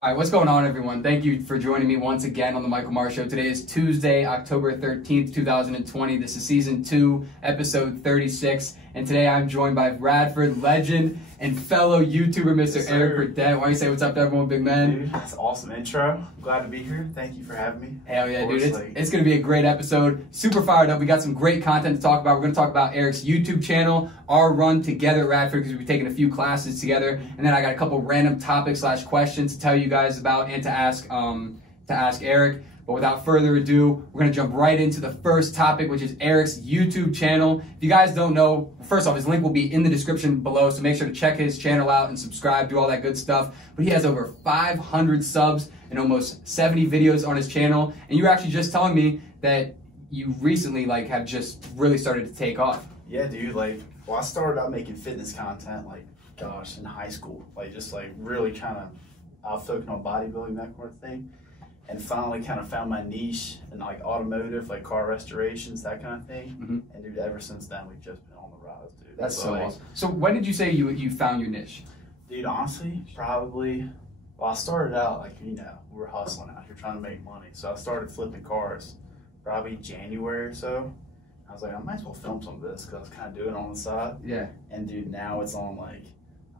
All right, what's going on, everyone? Thank you for joining me once again on the Michael Marr Show. Today is Tuesday, October 13th, 2020. This is Season 2, Episode 36. And today I'm joined by Bradford legend and fellow YouTuber, Mr. Eric Burdette. Why don't you say what's up to everyone, big man? Dude, that's an awesome intro. Glad to be here. Thank you for having me. Hell yeah, dude. It's going to be a great episode. Super fired up. We got some great content to talk about. We're going to talk about Eric's YouTube channel, our run together at Radford, because we've taken a few classes together. And then I got a couple random topics / questions to tell you guys about and to ask Eric. But without further ado, we're going to jump right into the first topic, which is Eric's YouTube channel. If you guys don't know, first off, his link will be in the description below, so make sure to check his channel out and subscribe, do all that good stuff. But he has over 500 subs and almost 70 videos on his channel. And you were actually just telling me that you recently have just really started to take off. Yeah, dude. Well, I started out making fitness content, in high school. Just really kind of focusing on bodybuilding, that kind of thing. And finally kind of found my niche in automotive, car restorations, that kind of thing. Mm-hmm. And dude, ever since then, we've just been on the rise, dude. That's so awesome. So when did you say you found your niche? Dude, honestly, probably, well, I started out, we were hustling out here trying to make money. So I started flipping cars probably January or so. I was like, I might as well film some of this because I was kind of doing it on the side. Yeah. And dude, now it's on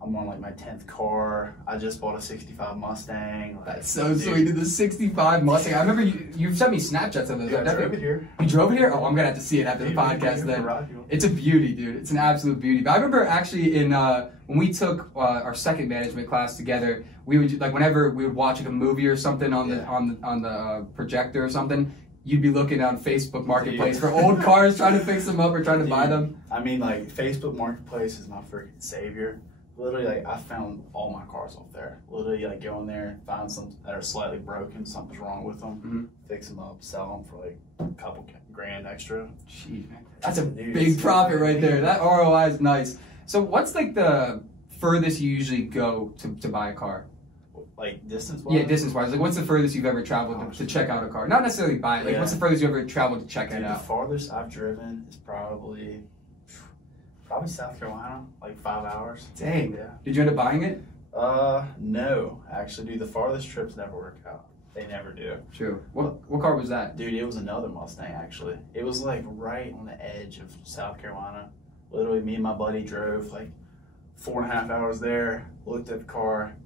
I'm on my 10th car. I just bought a 65 Mustang. That's so sweet. The 65 Mustang. I remember you sent me Snapchats of those. Yeah, I drove it here. You drove it here? Oh, I'm going to have to see it after the podcast then. It's a beauty, dude. It's an absolute beauty. But I remember actually when we took our second management class together, we would whenever we would watch a movie or something on the projector or something, you'd be looking on Facebook Marketplace for old cars, trying to fix them up or trying to buy them. I mean, Facebook Marketplace is my freaking savior. Literally, I found all my cars off there. Literally, go in there, find some that are slightly broken, something's wrong with them, fix them up, sell them for a couple grand extra. Jeez, man. That's a big profit right there. That ROI is nice. So what's the furthest you usually go to buy a car? Distance-wise? Yeah, distance-wise. What's the furthest you've ever traveled to check out a car? Not necessarily buy it. What's the furthest you ever traveled to check it out? The farthest I've driven is probably South Carolina, 5 hours. Dang. Yeah. Did you end up buying it? No. Actually, dude, the farthest trips never work out. They never do. True. What car was that? Dude, it was another Mustang, actually. It was, right on the edge of South Carolina. Literally, me and my buddy drove, 4.5 hours there, looked at the car.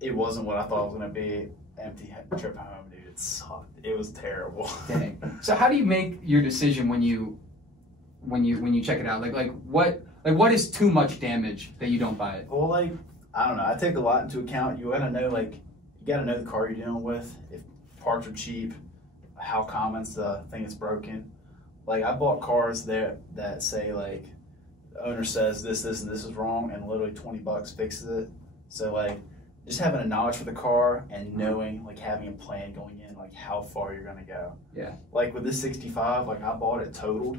It wasn't what I thought it was going to be. Empty trip home, dude. It sucked. It was terrible. Dang. So how do you make your decision when you check it out? What is too much damage that you don't buy it? Well, I don't know. I take a lot into account. You gotta know, you gotta know the car you're dealing with. If parts are cheap, how common's the thing that's broken. I bought cars that say the owner says this, and this is wrong, and literally $20 fixes it. So just having a knowledge for the car and knowing, having a plan going in, how far you're gonna go. Yeah. With this 65, I bought it totaled.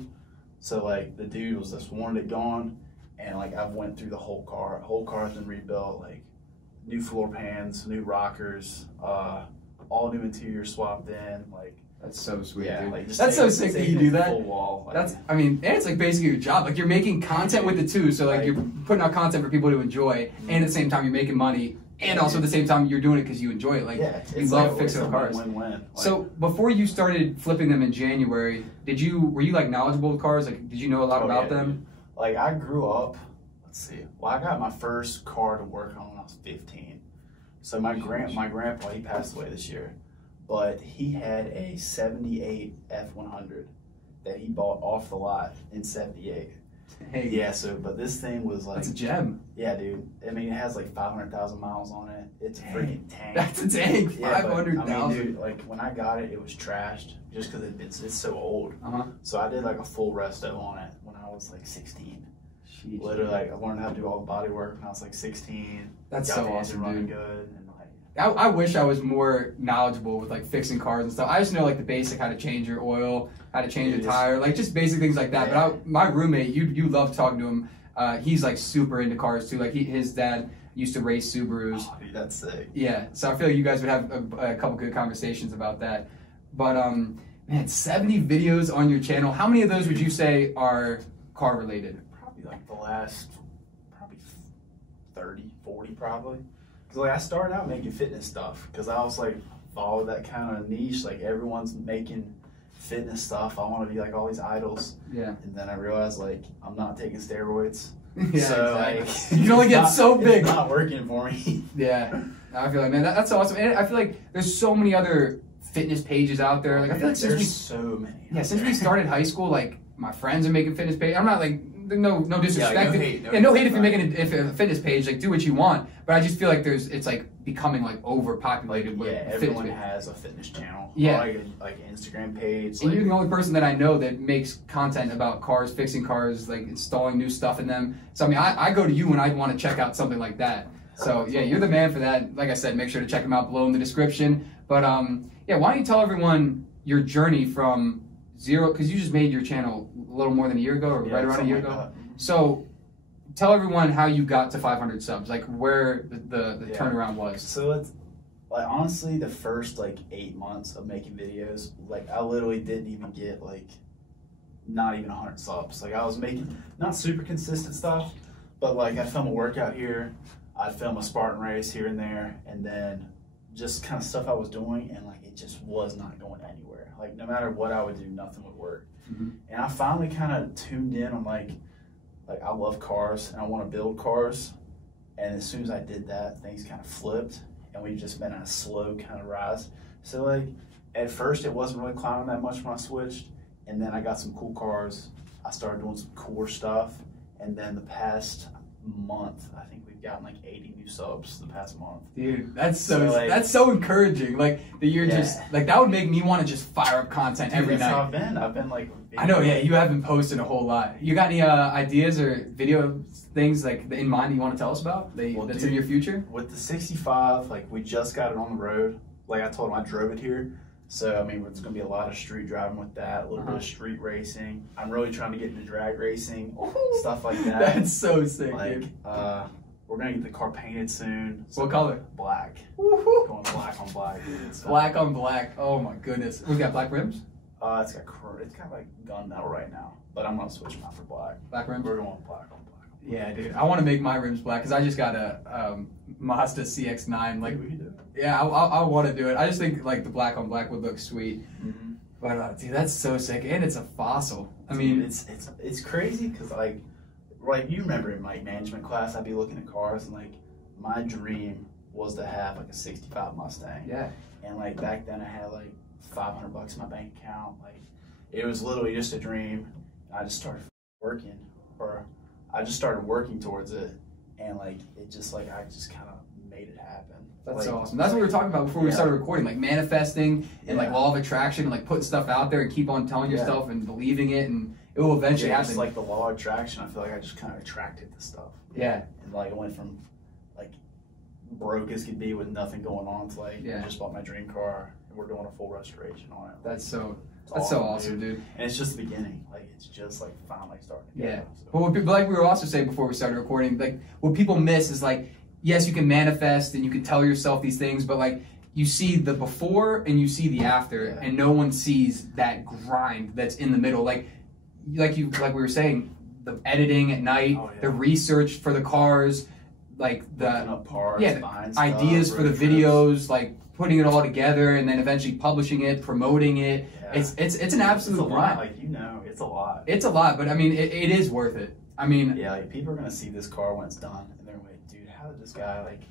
So the dude was just wanted it gone, and I went through the whole car. The whole car's been rebuilt, new floor pans, new rockers, all new interior swapped in. That's so sweet, yeah, dude. That's so sick that you do that. Full wall. And it's basically your job. You're making content with it too. So you're putting out content for people to enjoy, and at the same time you're making money. And also at the same time, you're doing it because you enjoy it. You love fixing cars. Win-win. So before you started flipping them in January, were you knowledgeable with cars? Did you know a lot about them? Dude. I grew up. Let's see. Well, I got my first car to work on when I was 15. So my grandpa, he passed away this year, but he had a '78 F100 that he bought off the lot in '78. Hey. Yeah, but this thing was It's a gem. Yeah, dude. I mean, it has 500,000 miles on it. It's a freaking tank. That's a tank. 500,000. Dude, when I got it, it was trashed just because it's so old. Uh-huh. So I did a full resto on it when I was 16. Jeez. Literally, I learned how to do all the body work when I was 16. That's got so the awesome, running dude. Good. And, I wish I was more knowledgeable with fixing cars and stuff. I just know the basic, how to change your oil, how to change a tire, just basic things like that. Yeah. But my roommate, you love talking to him. He's super into cars too. His dad used to race Subarus. Oh, dude, that's sick. Yeah, so I feel like you guys would have a couple good conversations about that. But man, 70 videos on your channel. How many of those would you say are car related? Probably the last 30, 40 probably. Because like I started out making fitness stuff because I was like follow that kind of niche. Like everyone's making fitness stuff. I want to be like all these idols. Yeah. And then I realized like I'm not taking steroids. Yeah, so exactly. like You can only get so big. It's not working for me. Yeah. I feel like, man, that's awesome. And I feel like there's so many other fitness pages out there. Like I feel like there's so many. Yeah, since we started high school, like my friends are making fitness pages. I'm not like no disrespect. Yeah, no hate if you're making a fitness page. Like do what you want. But I just feel like it's like becoming like overpopulated with everyone fitness. has a fitness channel. Yeah, like Instagram page. And you're the only person that I know that makes content about cars, fixing cars, like installing new stuff in them. So I mean, I go to you when I want to check out something like that. So yeah, you're the man for that. Like I said, make sure to check them out below in the description. But yeah, why don't you tell everyone your journey from zero? Because you just made your channel a little more than a year ago, or right around a year ago. So tell everyone how you got to 500 subs, like where the turnaround was. So it's like honestly, the first like 8 months of making videos, like I literally didn't even get like not even 100 subs. Like I was making not super consistent stuff, but like I'd film a workout here, I'd film a Spartan race here and there, and then just kind of stuff I was doing, and like it just was not going anywhere. Like no matter what I would do, nothing would work. Mm-hmm. And I finally kind of tuned in on like I love cars and I want to build cars. And as soon as I did that, things kind of flipped, and we've just been on a slow kind of rise. So like at first it wasn't really climbing that much when I switched, and then I got some cool cars. I started doing some cooler stuff, and then the past month, I think we've gotten like 80 new subs the past month. Dude, that's so encouraging. Like that you're just like that would make me want to just fire up content every night. That's how I've been like. I know, yeah. You haven't posted a whole lot. You got any ideas or video things like in mind that you want to tell us about that's in your future? With the 65, like we just got it on the road. Like I told him, I drove it here. So, I mean, it's going to be a lot of street driving with that, a little bit of street racing. I'm really trying to get into drag racing, stuff like that. That's so sick, dude. We're going to get the car painted soon. So what color? Black. Woo-hoo. Going black on black, dude. So, black on black. Oh, my goodness. We got black rims? It's got like gunmetal right now, but I'm going to switch them out for black. Black rims? We're going black on black. Yeah, dude. I want to make my rims black because I just got a Mazda CX-9. Like, we can do it. Yeah, I want to do it. I just think like the black on black would look sweet. Mm-hmm. But dude, that's so sick, and it's a fossil. I mean, it's crazy because like you remember in my management class, I'd be looking at cars, and like my dream was to have like a '65 Mustang. Yeah. And like back then, I had like $500 in my bank account. Like it was literally just a dream. I just started working, towards it, and like it just like I just kind of made it happen. That's so awesome. That's what we were talking about before we started recording, like manifesting and like law of attraction, and like putting stuff out there and keep on telling yourself and believing it, and it will eventually happen. It's like the law of attraction. I feel like I just kind of attracted the stuff. Yeah. And like I went from like broke as could be with nothing going on to like I just bought my dream car and we're doing a full restoration on it. That's so awesome, dude. And it's just the beginning. Like it's just like finally starting. But what people, like we were also saying before we started recording, like what people miss is like, yes, you can manifest and you can tell yourself these things, but like you see the before and you see the after, and no one sees that grind that's in the middle. Like we were saying, the editing at night, the research for the cars, like the ideas for the videos, like putting it all together and then eventually publishing it, promoting it. It's an absolute grind. Like it's a lot. It's a lot, but I mean it is worth it. I mean, like people are gonna see this car when it's done, and they're like, dude, how did this guy like?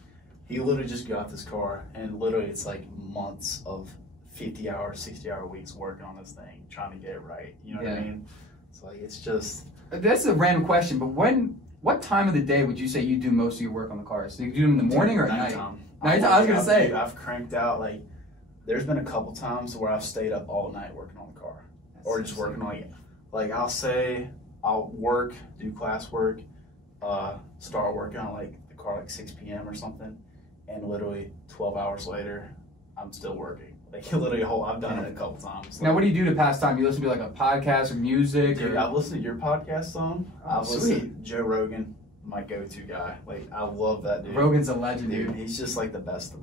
He literally just got this car, and literally it's like months of 50-hour, 60-hour weeks working on this thing, trying to get it right. You know what I mean? It's like it's just. That's a random question, but what time of the day would you say you do most of your work on the cars? Do you do them in the morning or at night? Nighttime. I was gonna say. I've cranked out like. There's been a couple times where I've stayed up all night working on the car, or just working on it. Like I'll say I'll work, do classwork, start working on like the car like 6 p.m. or something, and literally 12 hours later, I'm still working. Like literally I've done it a couple times. Now, what do you do to pass time? You listen to like a podcast or music? Dude, I've listened to your podcast some. I've listened to Joe Rogan, my go-to guy. Like I love that dude. Rogan's a legend, dude. He's just like the best.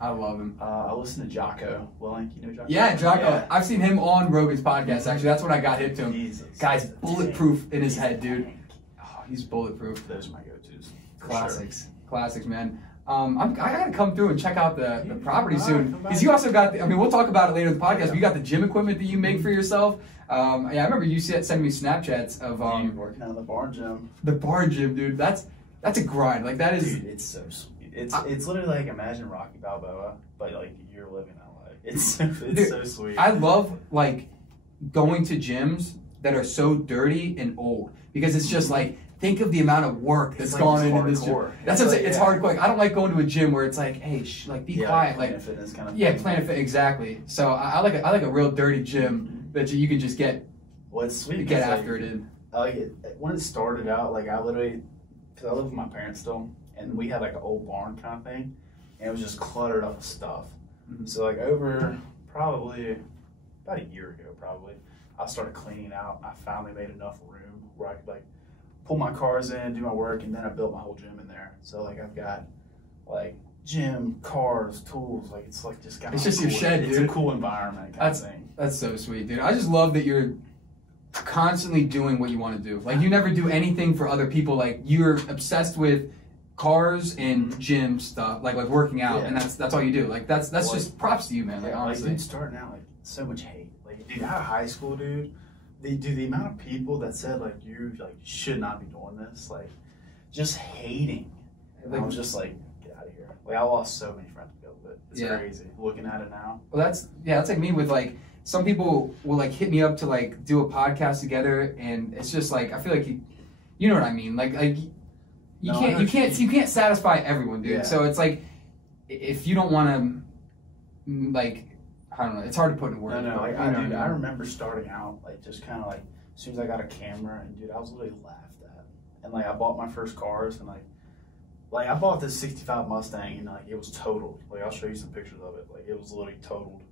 I love him. I listen to Jocko Willink. You know Jocko? Yeah, Jocko. Yeah. I've seen him on Rogan's podcast. Actually, that's when I got hip to him. Jesus. Guy's bulletproof in his head, dude. Oh, he's bulletproof. Those are my go-tos. Classics, man. I gotta come through and check out the property soon. Come Because back. you also got, we'll talk about it later in the podcast. But you got the gym equipment that you make for yourself. Yeah, I remember you sending me Snapchats of working out in the bar gym. the bar gym, dude. That's a grind. Like that is. Dude, it's so sweet. It's literally like imagine Rocky Balboa, but like you're living that life. It's so sweet. I love like going to gyms that are so dirty and old because it's just like think of the amount of work that's like gone just into this gym. hardcore. That's what I'm saying. It's hardcore. Like, I don't like going to a gym where it's like, hey, be quiet. Planet Fitness kind of yeah, thing. Planet Fit, exactly. So I like a real dirty gym that you can just get sweet get because, after it in. I like it when it started out. Like I literally, because I live with my parents still, and we had like an old barn kind of thing, and it was just cluttered up with stuff. Mm-hmm. So like over probably about a year ago, I started cleaning out. I finally made enough room where I could like pull my cars in, do my work, and then I built my whole gym in there. So like I've got like gym, cars, tools. Like it's like just kind of. It's just your shed, dude. It's a cool environment kind of thing. That's so sweet, dude. I just love that you're constantly doing what you want to do. Like you never do anything for other people. Like you're obsessed with cars and gym stuff, like working out, and that's all you do. Like that's just props to you, man. Like honestly, dude, starting out like so much hate. Like dude, out of high school, dude, the amount of people that said like you should not be doing this, like just hating. And I was just like, get out of here. Like I lost so many friends because of it. It's crazy looking at it now. Well, that's like me with like some people will like hit me up to like do a podcast together, and it's just like I feel like you know what I mean, like. You can't satisfy everyone, dude. Yeah. So it's like if you don't want to, like, I don't know. It's hard to put in words. No, like I remember starting out like just kind of like as soon as I got a camera, and dude, I was literally laughed at. And like I bought my first cars, and like I bought this '65 Mustang, and like it was totaled. Like I'll show you some pictures of it. Like it was literally totaled,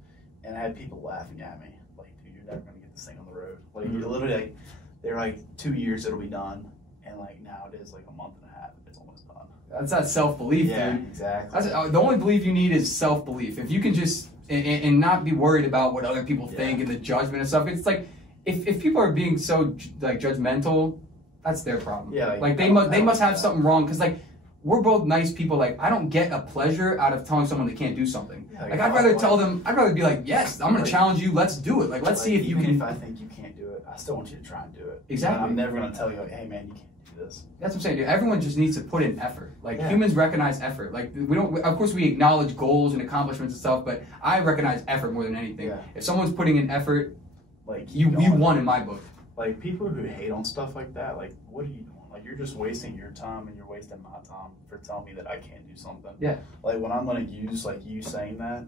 and I had people laughing at me. Like, dude, you're never gonna get this thing on the road. Like you're literally like they're like 2 years it'll be done. And like now it is like a month and a half. It's almost done. That's that self-belief, yeah, dude. Exactly. The only belief you need is self-belief. If you can just and not be worried about what other people think and the judgment and stuff. It's like if people are being so like judgmental, that's their problem. Yeah. Like they must have something wrong because like we're both nice people. Like I don't get a pleasure out of telling someone they can't do something. Yeah, like I'd rather tell them. I'd rather be like, yes, I'm gonna challenge you. Let's do it. Like let's see if you can. If I think you can't do it, I still want you to try and do it. Exactly. And I'm never gonna tell you like, hey man, you can't. This. That's what I'm saying, dude. Everyone just needs to put in effort. Like humans recognize effort. Like we don't. Of course, we acknowledge goals and accomplishments and stuff, but I recognize effort more than anything. Yeah. If someone's putting in effort, like you won in my book. Like people who hate on stuff like that, like what are you doing? Like you're just wasting your time and you're wasting my time for telling me that I can't do something. Yeah. Like when I'm gonna use like you saying that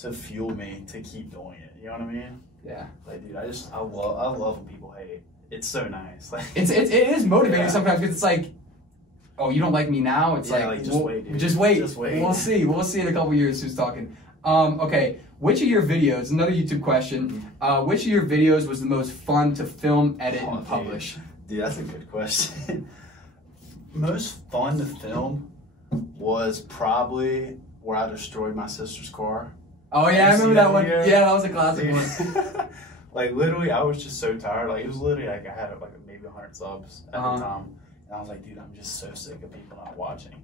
to fuel me to keep doing it. You know what I mean? Yeah. Like dude, I love when people hate. It's so nice. Like it is motivating sometimes because it's like, oh, you don't like me now? It's like just wait, dude. Just wait. Just wait. We'll see. We'll see in a couple years who's talking. Okay. Which of your videos, another YouTube question, which of your videos was the most fun to film, edit, and publish? Dude, that's a good question. Most fun to film was probably where I destroyed my sister's car. Oh yeah, I remember that one. Yeah, that was a classic one. Like literally, I was just so tired. Like it was literally like I had like maybe 100 subs at the time, and I was like, dude, I'm just so sick of people not watching.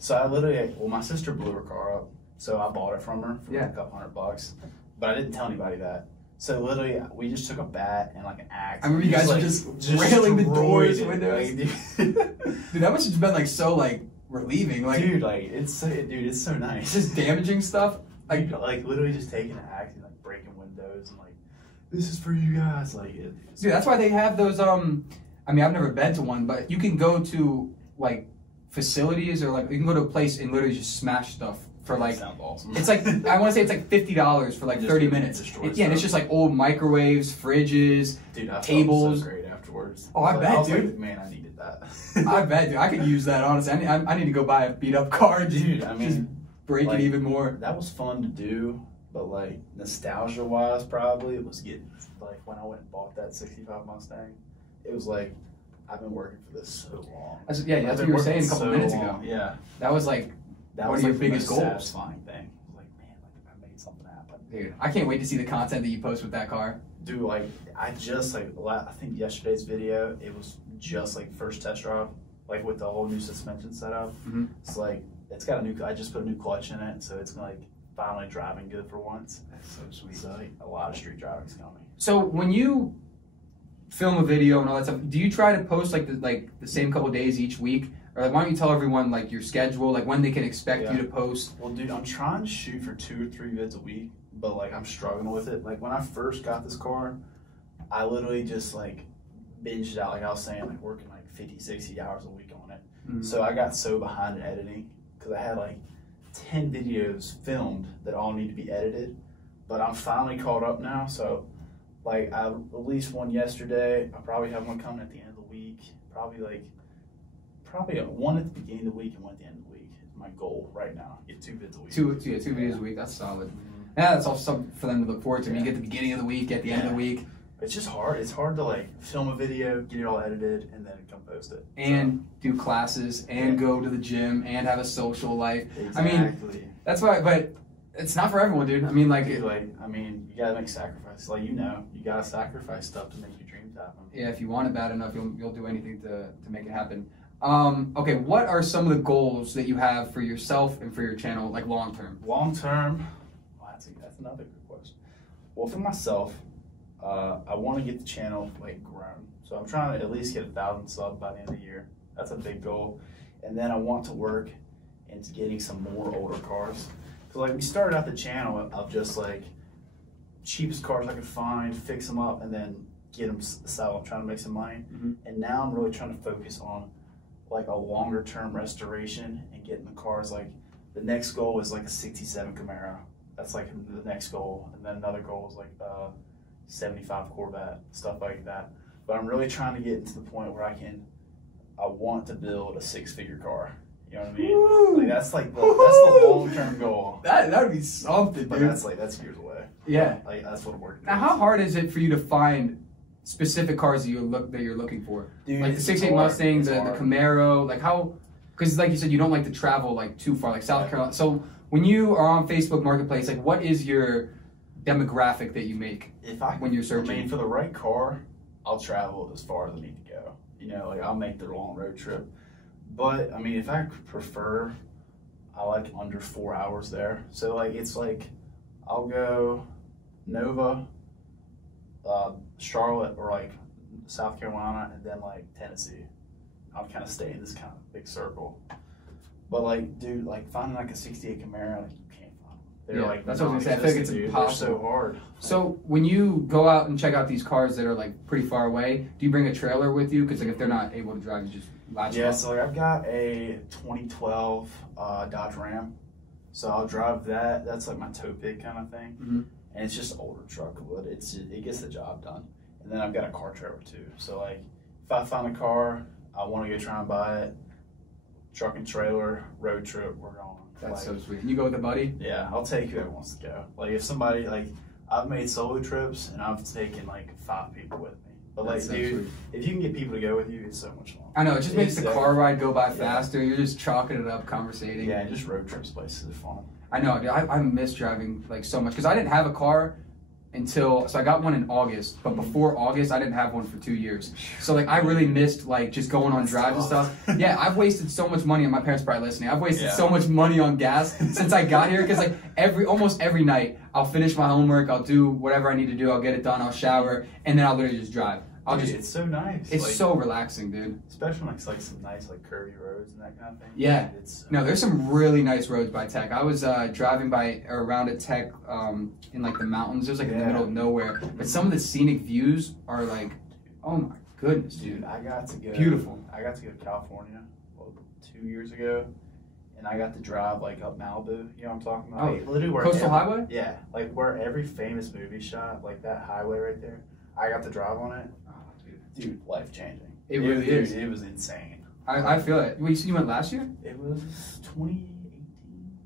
So I literally, my sister blew her car up, so I bought it from her for like a couple $100, but I didn't tell anybody that. So literally, we just took a bat and like an axe. I remember you guys were just railing the doors, windows. Dude, that must have been like so like relieving. Like, dude, like it's so nice. Just damaging stuff. Like literally just taking an axe and like breaking windows and like. This is for you guys, like it. Dude, that's why they have those. I mean, I've never been to one, but you can go to like facilities or like you can go to a place and literally just smash stuff for like. That sounds awesome. It's like I want to say it's like $50 for like 30 minutes. And it's just like old microwaves, fridges, dude, I tables. Felt so great afterwards. Oh, I bet, dude. Like, man, I needed that. I bet, dude. I could use that honestly. I need to go buy a beat up car, dude. I mean, just break it even more. That was fun to do. But like nostalgia wise, probably it was getting like when I went and bought that '65 Mustang. It was like I've been working for this so long. That's what you were saying a couple minutes ago. Yeah, that was like one of your biggest goals. Satisfying thing. Like man, like I made something happen. Dude, I can't wait to see the content that you post with that car. Dude, like I just I think yesterday's video it was just like first test drive, like with the whole new suspension setup. Mm-hmm. It's like it's got a new. I just put a new clutch in it, so it's like finally driving good for once. That's so sweet. So like, a lot of street driving's coming. So when you film a video and all that stuff, do you try to post like the same couple days each week, or like why don't you tell everyone like your schedule, like when they can expect you to post? Well, dude, I'm trying to shoot for 2 or 3 vids a week, but like I'm struggling with it. Like when I first got this car, I literally just like binged out, like I was saying, like working like 50, 60 hours a week on it. Mm-hmm. So I got so behind in editing because I had like 10 videos filmed that all need to be edited, but I'm finally caught up now. So like I released one yesterday. I probably have one coming at the end of the week. Probably one at the beginning of the week and one at the end of the week is my goal right now. Get 2 vids a week. Two videos a week. That's solid. Yeah, that's also something for them to look forward to. You get the beginning of the week, get the end of the week. It's just hard. It's hard to like film a video, get it all edited, and then come post it. And do classes, and go to the gym, and have a social life. Exactly. I mean, that's why. But it's not for everyone, dude. I mean, like, you gotta make sacrifices. Like, you gotta sacrifice stuff to make your dreams happen. Yeah, if you want it bad enough, you'll do anything to make it happen. Okay, what are some of the goals that you have for yourself and for your channel, like long term? Long term, that's another good question. Well, for myself, I want to get the channel like grown. So I'm trying to at least get 1,000 subs by the end of the year. That's a big goal. And then I want to work into getting some more older cars. So like we started out the channel of just like cheapest cars I could find, fix them up, and then get them sell them, trying to make some money. Mm-hmm. And now I'm really trying to focus on like a longer term restoration and getting the cars. Like the next goal is like a 67 Camaro. That's like the next goal. And then another goal is like 75 Corvette, stuff like that. But I'm really trying to get into the point where I want to build a 6-figure car. You know what I mean? Woo! Like that's the long-term goal. That would be something, But dude. that's years away. Yeah. Like that's what I'm working Now, how hard is it for you to find specific cars that you're looking for? Dude, like the 68 Mustang, the Camaro, like how? Because like you said, you don't like to travel like too far, like South Carolina. So when you are on Facebook Marketplace, like what is your demographic that you make when you're searching? I mean, for the right car, I'll travel as far as I need to go. You know, like I'll make the long road trip. But I mean, if I prefer, I like under 4 hours there. So like it's like I'll go Nova, Charlotte, or like South Carolina, and then like Tennessee. I'll kind of stay in this kind of big circle. But like, dude, like finding like a 68 Camaro, like you can't find them. They're like, that's what I was gonna say. I feel like it's impossible. They're so hard. So when you go out and check out these cars that are like pretty far away, do you bring a trailer with you? Because like if they're not able to drive, you just latch them up. So like I've got a 2012 Dodge Ram. So I'll drive that. That's like my tow pig kind of thing. Mm-hmm. And it's just an older truck, but it gets the job done. And then I've got a car trailer too. So like if I find a car, I want to go try and buy it. Truck and trailer, road trip, we're going. That's so sweet. And you go with a buddy? Yeah, I'll take whoever wants to go. Like if somebody, like I've made solo trips and I've taken like 5 people with me. But like, so dude, sweet. If you can get people to go with you, it's so much fun. I know, it just makes the car ride go by faster. You're just chalking it up, conversating. Yeah, just road trips places are fun. I know, dude, I miss driving like so much because I didn't have a car so I got one in August, but before August I didn't have one for 2 years. So like I really missed like just going on drives and stuff. Yeah, I've wasted so much money, and my parents probably listening. I've wasted so much money on gas since I got here because like almost every night I'll finish my homework, I'll do whatever I need to do, I'll get it done, I'll shower, and then I'll literally just drive. It's so nice. It's like, so relaxing, dude. Especially when it's like some nice like curvy roads and that kind of thing. Yeah. No, there's some really nice roads by Tech. I was driving around at Tech in like the mountains. It was like in the middle of nowhere. But some of the scenic views are like, oh my goodness, dude. I got to go. Beautiful. I got to go to California 2 years ago, and I got to drive like up Malibu. You know what I'm talking about? Oh, like, literally where Coastal Highway? Yeah, like where every famous movie shot, like that highway right there. I got to drive on it. Dude, life changing. It really is. It was insane. I feel it. Wait, so you went last year? It was 2018.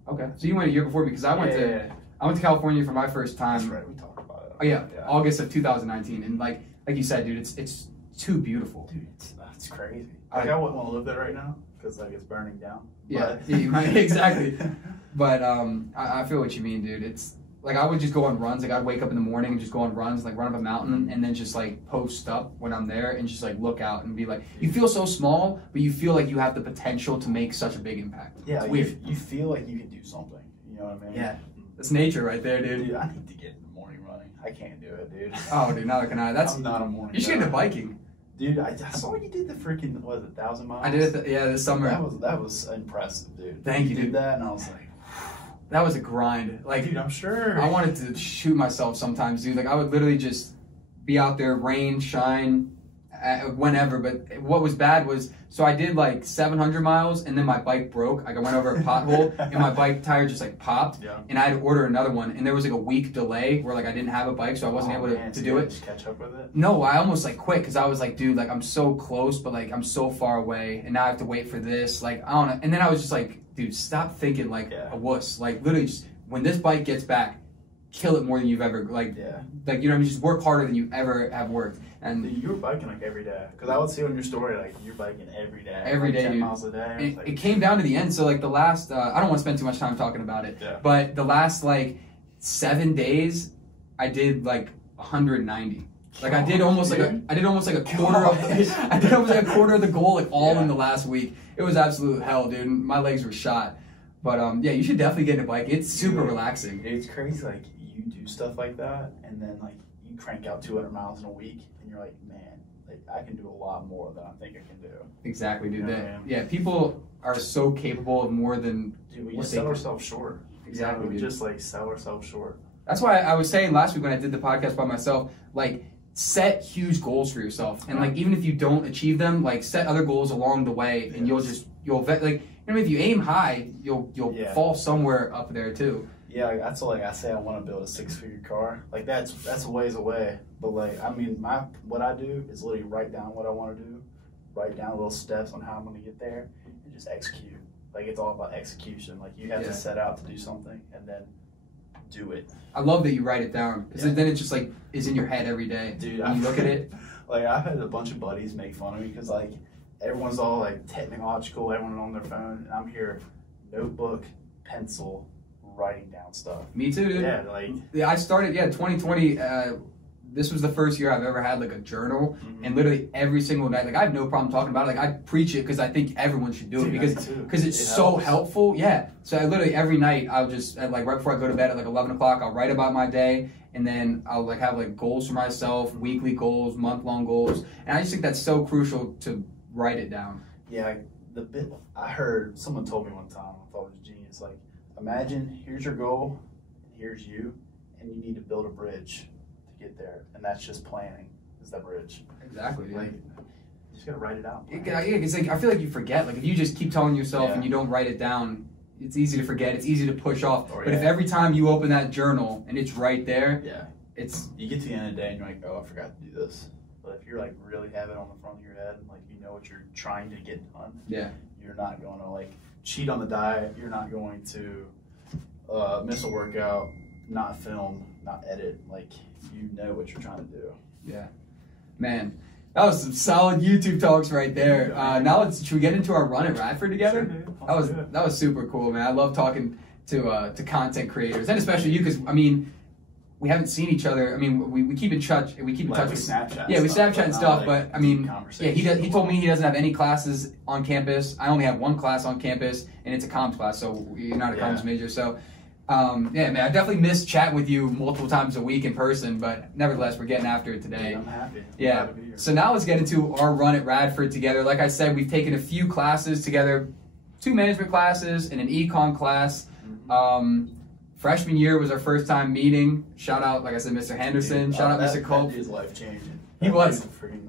Okay, so you went a year before because I went to California for my first time. That's right. We talked about it. Oh yeah, August of 2019, and like you said, dude, it's too beautiful. Dude, it's crazy. Like I wouldn't want to live there right now because like it's burning down. Yeah, exactly. But I feel what you mean, dude. like I would just go on runs. Like I'd wake up in the morning and just go on runs, like run up a mountain, and then just like post up when I'm there and just like look out and be like, you feel so small, but you feel like you have the potential to make such a big impact. Yeah, it's like weird. You feel like you can do something. You know what I mean? Yeah, that's nature right there, dude. Dude, I need to get in the morning running. I can't do it, dude. Oh, dude, neither can I. I'm not a morning. You should get into biking. Dude, I saw you did the freaking, what is it, 1,000 miles? I did it, this summer. That was impressive, dude. Thank you, did dude. that, and I was like, that was a grind. Like, dude, I'm sure. I wanted to shoot myself sometimes, dude. Like, I would literally just be out there, rain, shine, whenever. But what was bad was, so I did like 700 miles, and then my bike broke. Like, I went over a pothole, and my bike tire just like popped, and I had to order another one. And there was like a week delay where like I didn't have a bike, so I wasn't able to do it. Just catch up with it? No, I almost like quit because I was like, dude, like I'm so close, but like I'm so far away, and now I have to wait for this. Like, I don't know. And then I was just like, dude, stop thinking like a wuss. Like, literally, just when this bike gets back, kill it more than you've ever like. Yeah. Like, you know what I mean? Just work harder than you ever have worked. And dude, you were biking like every day, because I would see on your story like you're biking every day. Every day, 10 dude. miles a day. It came down to the end. So like the last, I don't want to spend too much time talking about it, but the last like 7 days, I did like 190. Like I did almost like a quarter of I did almost like a quarter of the goal like all in the last week. It was absolute hell, dude. My legs were shot. But yeah, you should definitely get in a bike. It's super relaxing. It's crazy, like you do stuff like that, and then like you crank out 200 miles in a week, and you're like, man, like I can do a lot more than I think I can do. Exactly, dude. You know what I mean? Yeah, people are so capable of more than. Dude, we just sell ourselves short. Exactly, we just like sell ourselves short. That's why I was saying last week when I did the podcast by myself, like set huge goals for yourself, and like even if you don't achieve them, like set other goals along the way, and you'll like. You know, if you aim high, you'll fall somewhere up there too. Yeah, like, that's like I say I want to build a 6-figure car. Like that's a ways away. But like I mean, what I do is literally write down what I want to do, write down little steps on how I'm going to get there, and just execute. Like it's all about execution. Like you have to set out to do something and then do it. I love that you write it down because then it just like is in your head every day. Dude, when you look at it. Like I've had a bunch of buddies make fun of me because like. Everyone's all like technological, everyone on their phone, and I'm here, notebook, pencil, writing down stuff. Me too, dude. Yeah, like I started 2020. This was the first year I've ever had like a journal, and literally every single night, like I have no problem talking about it. Like I preach it because I think everyone should do it because it's so helpful. Yeah. So I literally every night I'll just like right before I go to bed at like 11 o'clock, I'll write about my day. And then I'll like have like goals for myself, weekly goals, month-long goals, and I just think that's so crucial to write it down. Yeah, the bit I heard someone told me one time, I thought it was genius. Like, imagine here's your goal, here's you, and you need to build a bridge to get there, and that's just planning. Is that bridge? Exactly. Dude. Like, you just gotta write it out. Yeah, it's like I feel like you forget. Like if you just keep telling yourself and you don't write it down, it's easy to forget. It's easy to push off. But if every time you open that journal and it's right there, it's you get to the end of the day and you're like, oh, I forgot to do this. But if you're like really have it on the front of your head and like you know what you're trying to get done, you're not going to like cheat on the diet. You're not going to miss a workout, not film, not edit. Like you know what you're trying to do. Yeah, man, that was some solid YouTube talks right there. Now should we get into our run at Radford together? Sure, that was super cool, man. I love talking to content creators and especially you because I mean. We haven't seen each other. I mean, we keep in touch. We keep in touch with Snapchat. Yeah, we Snapchat and stuff. Like but I mean, he told me he doesn't have any classes on campus. I only have one class on campus, and it's a comms class. So you're not a comms major. So yeah, man, I definitely miss chatting with you multiple times a week in person. But nevertheless, we're getting after it today. Dude, I'm happy. Yeah. Glad to be here. So now let's get into our run at Radford together. Like I said, we've taken a few classes together, 2 management classes and an econ class. Freshman year was our first time meeting. Shout out, like I said, Mr. Henderson. Shout out, Mr. Culp. That dude's life changing. He was.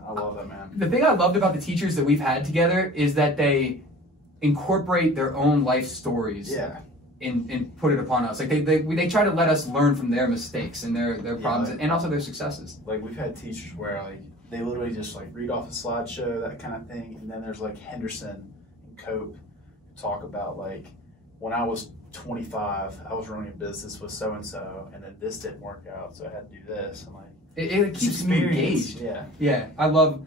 I love that man. The thing I loved about the teachers that we've had together is that they incorporate their own life stories. And put it upon us. Like they try to let us learn from their mistakes and their problems and also their successes. Like we've had teachers where like they literally just like read off a slideshow, that kind of thing, and then there's like Henderson and Cope talk about like when I was 25, I was running a business with so and then this didn't work out, so I had to do this. And like it keeps me engaged. Yeah. I love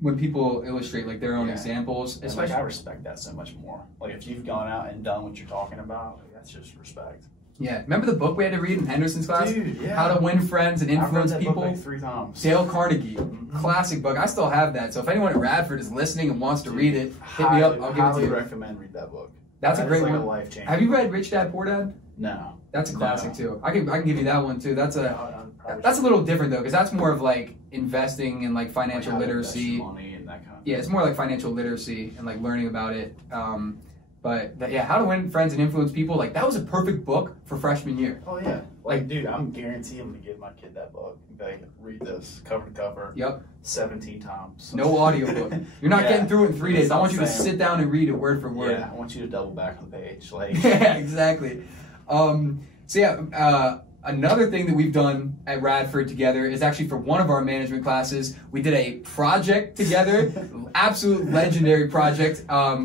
when people illustrate like their own examples. Especially, like, I respect that so much more. Like if you've gone out and done what you're talking about, like, that's just respect. Yeah, remember the book we had to read in Henderson's class? Dude, yeah. How to Win Friends and Influence I've read that People. book like 3 times. Dale Carnegie, classic book. I still have that. So if anyone at Radford is listening and wants to read it, hit me up. I'll give it to you. I recommend read that book. That's a great like one. A life changer. Have you read Rich Dad Poor Dad? No. That's a classic too. I can give you that one too. That's a that's a little different though, because that's more of like investing and like financial like literacy. Money and that kind of yeah, it's more like financial literacy and like learning about it. But How to Win Friends and Influence People, like that was a perfect book for freshman year. Oh yeah, like dude, I'm guaranteed I'm gonna give my kid that book. Like, read this cover to cover. Yep. 17 times. No audiobook. You're not getting through it in 3 days. I want you to sit down and read it word for word. Yeah, I want you to double back on the page. Like yeah, exactly. Another thing that we've done at Radford together is actually for one of our management classes, we did a project together, absolute legendary project.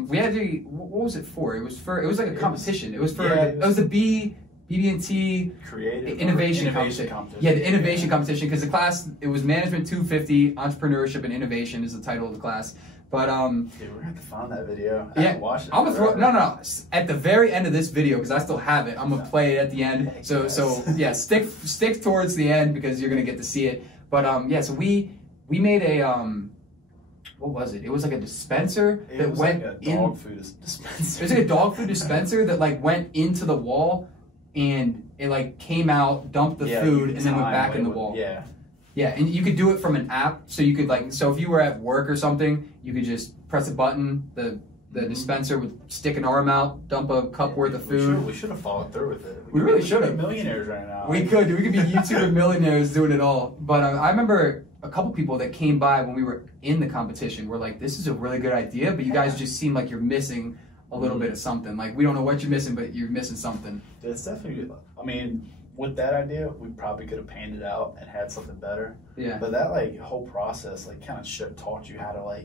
We had to, what was it for? It was like a competition. It was the BB&T Creative Innovation Competition. Yeah, the innovation competition, because the class, it was Management 250, Entrepreneurship and Innovation is the title of the class. But dude, we're gonna have to find that video. I haven't watched it. I'm gonna throw no. At the very end of this video, because I still have it, I'm gonna play it at the end. So yeah, stick towards the end because you're gonna get to see it. But so we made a what was it? It was like a dispenser that went like a dog food dispenser. It was like a dog food dispenser that like went into the wall, and it like came out, dumped the food, and then went back in the wall. Yeah. Yeah, and you could do it from an app, so you could so if you were at work or something, you could just press a button, the dispenser would stick an arm out, dump a cup worth of food. We should have followed through with it. We really should have. Be millionaires right now. We could be YouTuber millionaires doing it all. But I remember a couple people that came by when we were in the competition were like, this is a really good idea, but you guys just seem like you're missing a little bit of something. Like, we don't know what you're missing, but you're missing something. It's definitely, I mean, with that idea, we probably could have panned it out and had something better. Yeah. But that whole process kind of taught you how to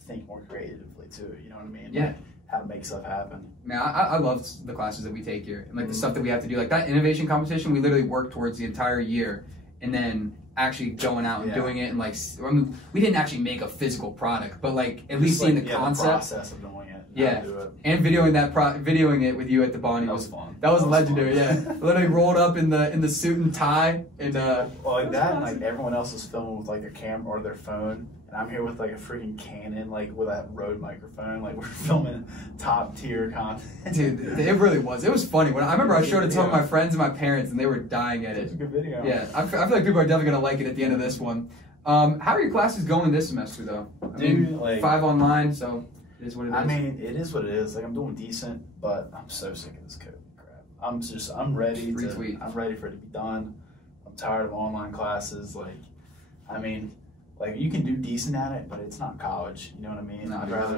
think more creatively too. You know what I mean? Yeah. How to make stuff happen. Man, I love the classes that we take here and the stuff that we have to do. Like that innovation competition, we literally worked towards the entire year, and then actually going out and doing it, and I mean, we didn't actually make a physical product, but at least seeing the concept. The process of doing it. Yeah, and videoing it with you at the Bonnie was fun. That was legendary. Fun. Yeah, literally rolled up in the suit and tie, and that, and everyone else is filming with their camera or their phone, and I'm here with a freaking Canon, with that Rode microphone. We're filming top tier content. Dude, it really was. It was funny. When I remember I showed it to some of my friends and my parents, and they were dying at it. It's a good video. Yeah, I feel like people are definitely gonna like it at the end of this one. How are your classes going this semester though? I mean, 5 online, so. It is what it is. I mean, it is what it is. I'm doing decent, but I'm so sick of this COVID crap. I'm ready for it to be done. I'm tired of online classes. I mean, you can do decent at it, but it's not college. You know what I mean? No, I'd rather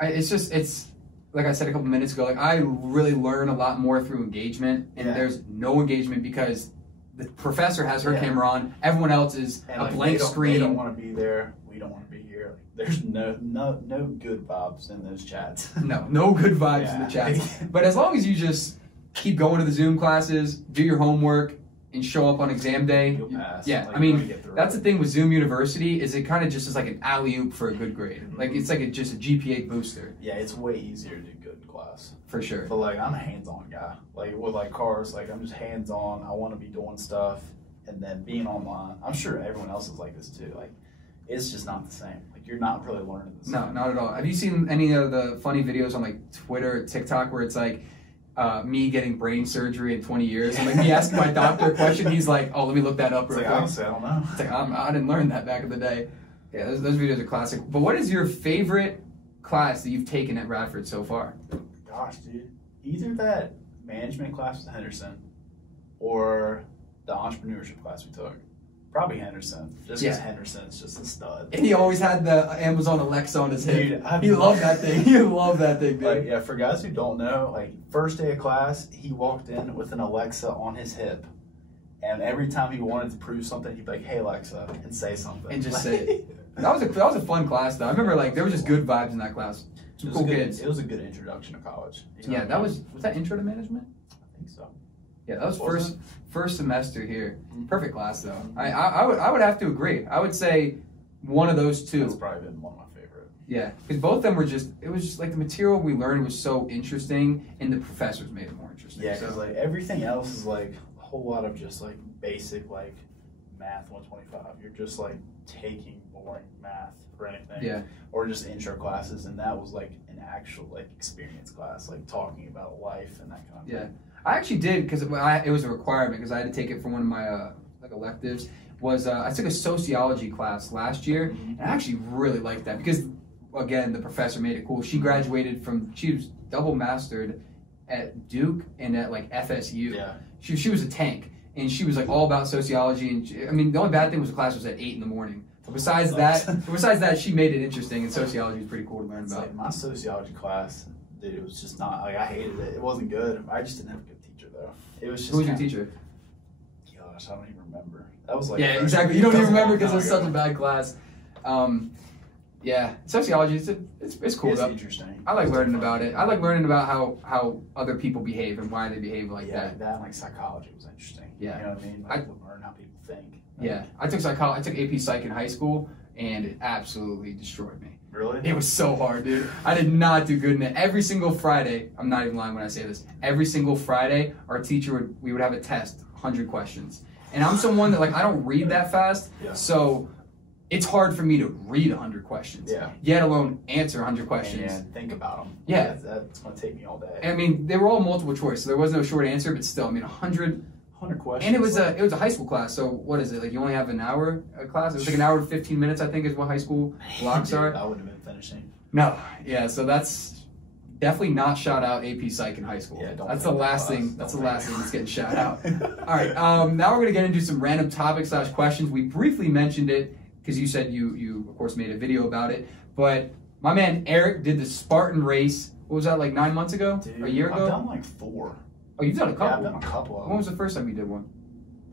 it's like I said a couple minutes ago. I really learn a lot more through engagement, and there's no engagement because the professor has her camera on. Everyone else is a blank screen. They don't want to be there. We don't want to be here. There's no good vibes in those chats. No good vibes in the chats. But as long as you just keep going to the Zoom classes, do your homework, and show up on exam day, you'll pass. Yeah, I mean, that's the thing with Zoom University is it kind of just is like an alley-oop for a good grade. It's just a GPA booster. Yeah, it's way easier to do good in class. For sure. But I'm a hands-on guy. With cars, I'm just hands-on. I want to be doing stuff, and then being online. I'm sure everyone else is like this too. It's just not the same. You're not really learning this. No, not at all. Have you seen any of the funny videos on Twitter or TikTok where it's me getting brain surgery in 20 years and me asking my doctor a question, he's like, oh, let me look that up real quick. Honestly, I don't know. It's I didn't learn that back in the day. Yeah, those videos are classic. But what is your favorite class that you've taken at Radford so far? Gosh, dude. Either that management class with Henderson or the entrepreneurship class we took. Probably Henderson, just because Henderson's just a stud. And he always had the Amazon Alexa on his hip. Dude, he loved that thing. He loved that thing, dude. For guys who don't know, first day of class, he walked in with an Alexa on his hip. And every time he wanted to prove something, he'd be like, hey, Alexa, and say something. And just say it. That was a fun class, though. I remember, there was just good vibes in that class. Some cool kids. It was a good introduction to college. Was that intro to management? I think so. Yeah, that was first semester here. Perfect class though. I would have to agree. I would say one of those two. That's probably been one of my favorite. Yeah, because both of them were it was just like the material we learned was so interesting, and the professors made it more interesting. Yeah, because like everything else is like a whole lot of just like basic like math 125. You're just like taking boring math or anything. Yeah. Or just intro classes, and that was like an actual like experience class, like talking about life and that kind of thing. Yeah, I actually did because it was a requirement because I had to take it for one of my like electives. I took a sociology class last year, and I actually really liked that because, again, the professor made it cool. She graduated she was double mastered at Duke and at like FSU. Yeah. She was a tank, and she was like all about sociology. And the only bad thing was the class was at 8 in the morning. But besides that, she made it interesting, and sociology was pretty cool to learn about. Like my sociology class, dude, it was just not like I hated it. It wasn't good. I just didn't have a good teacher though. It was just. Who was your teacher? Gosh, I don't even remember. That was like exactly. You don't even remember because it was such a bad class. Yeah, sociology it's cool. It's though. interesting. I like learning about it. I like learning about how other people behave and why they behave like that. Yeah, that like psychology was interesting. Yeah, you know what I mean. Like learn how people think. Yeah, I took psychology. I took AP Psych in high school, and it absolutely destroyed me. Really? It was so hard, dude. I did not do good in it. Every single Friday, I'm not even lying when I say this. Every single Friday, our teacher we would have a test, 100 questions, and I'm someone that like I don't read that fast, so it's hard for me to read 100 questions. Yeah. Yet alone answer 100 questions. And think about them. Yeah. That's going to take me all day. I mean, they were all multiple choice, so there was no short answer, but still, I mean, 100 questions. And it was a high school class, so what is it? Like, you only have an hour a class? It was like an hour and 15 minutes, I think, is what high school blocks are. I wouldn't have been finishing. No. Yeah, so that's definitely not shout out AP Psych in high school. Yeah, that's the last thing. That's the last thing that's getting shout out. All right, now we're going to get into some random topics / questions. We briefly mentioned it, because you said you of course made a video about it, but my man Eric did the Spartan race. What was that, like 9 months ago? Dude, a year ago? I've done like 4. Oh, you've done a couple? Yeah, I've done a couple of them. When was the first time you did one?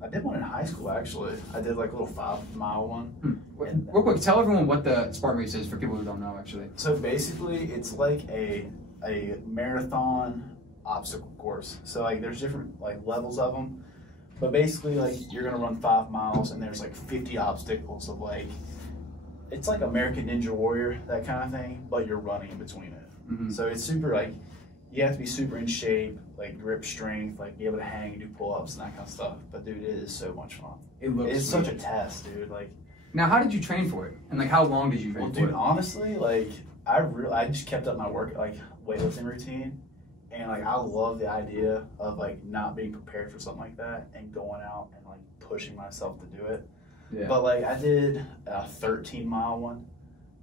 I did one in high school, actually. I did like a little 5-mile one. Real quick, tell everyone what the Spartan race is for people who don't know, actually. So basically, it's like a marathon obstacle course. So like there's different like levels of them. But basically, like, you're going to run 5 miles, and there's, like, 50 obstacles of, like, it's like American Ninja Warrior, that kind of thing, but you're running in between it. Mm-hmm. So it's super, like, you have to be super in shape, like, grip strength, like, be able to hang and do pull-ups and that kind of stuff. But, dude, it is so much fun. It's such a test, dude. Like, now, how did you train for it? And, like, how long did you train for it? Dude, honestly, like, I just kept up my work, like, weightlifting routine. And, like, I love the idea of, like, not being prepared for something like that and going out and, like, pushing myself to do it. Yeah. But, like, I did a 13-mile one,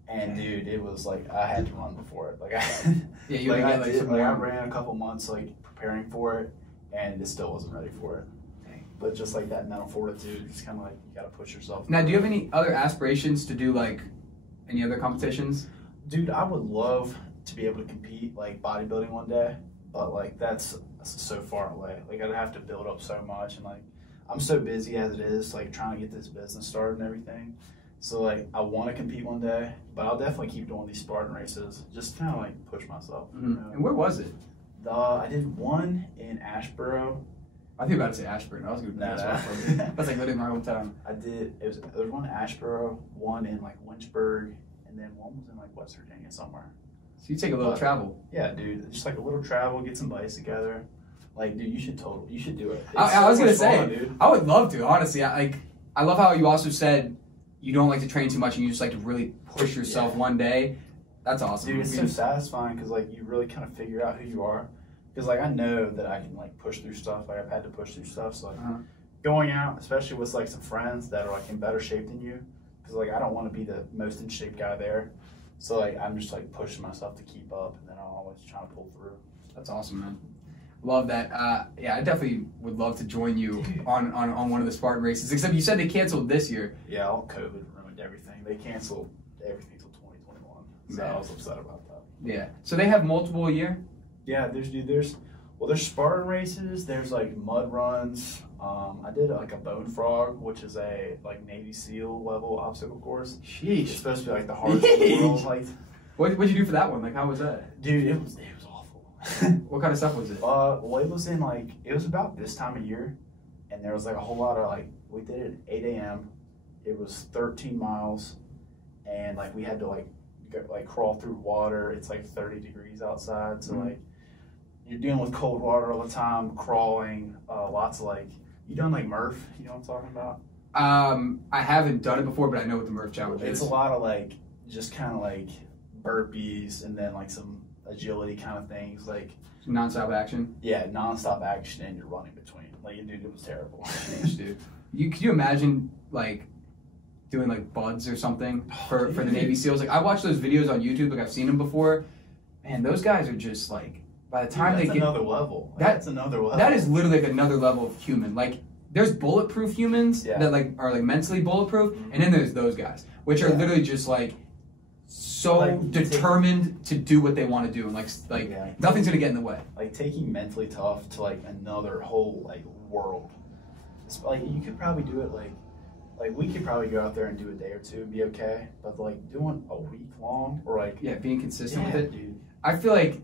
and, dude, it was, like, I had to run before it. Like, I ran a couple months, like, preparing for it, and it still wasn't ready for it. Dang. But just, like, that mental fortitude, it's kind of like you got to push yourself. Now, do you have any other aspirations to do, like, any other competitions? Dude, I would love to be able to compete, like, bodybuilding one day. But, like, that's so far away. Like, I'd have to build up so much. And, like, I'm so busy as it is, like, trying to get this business started and everything. So, like, I want to compete one day. But I'll definitely keep doing these Spartan races. Just kind of, like, push myself. Mm-hmm. You know? And where was it? I did one in Asheboro. I think you were about to say Ashburn. I was going to say That's, like, literally my hometown. There was one in Asheboro, one in, like, Lynchburg, and then one was in, like, West Virginia somewhere. So you take a little travel. Yeah, dude. Just like a little travel, get some bikes together. Like, dude, you should do it. I was gonna say, dude. I would love to. Honestly, I love how you also said you don't like to train too much and you just like to really push yourself one day. That's awesome, dude. It's so satisfying because like you really kind of figure out who you are. Because like I know that I can like push through stuff. Like I've had to push through stuff. So like going out, especially with like some friends that are like in better shape than you. Because like I don't want to be the most in shape guy there. So, like, I'm just, like, pushing myself to keep up, and then I'm always trying to pull through. That's awesome, man. Love that. Yeah, I definitely would love to join you on one of the Spartan races, except you said they canceled this year. Yeah, all COVID ruined everything. They canceled everything until 2021, so I was upset about that. Yeah. So they have multiple a year? Yeah, there's Spartan races, there's, like, mud runs. I did like a bone frog, which is a like Navy SEAL level obstacle course. Sheesh. It's supposed to be like the hardest in the world. Like, what'd you do for that one? Like, how was that? Dude, it was awful. What kind of stuff was it? Well, it was in like it was about this time of year, and there was like a whole lot of like we did it at 8 a.m. It was 13 miles, and like we had to like like crawl through water. It's like 30 degrees outside, so like you're dealing with cold water all the time, crawling, lots of like, you done like Murph? You know what I'm talking about? I haven't done it before, but I know what the Murph challenge is. It's a lot of like, just kind of like burpees and then like some agility kind of things, like non-stop action. Yeah, non-stop action, and you're running between. Like, dude, it was terrible. Dude, could you imagine like doing like buds or something for the Navy SEALs? Like, I watch those videos on YouTube. Like, I've seen them before. Man, those guys are just like, by the time they get another level. Like, that's another level. That is literally like another level of human. Like, there's bulletproof humans that like are like mentally bulletproof, and then there's those guys, which are literally just like so like, determined to do what they want to do, and like nothing's gonna get in the way. Like taking mentally tough to like another whole like world. It's like you could probably do it like we could probably go out there and do a day or two and be okay, but like doing a week long or like being consistent with it, dude. I feel like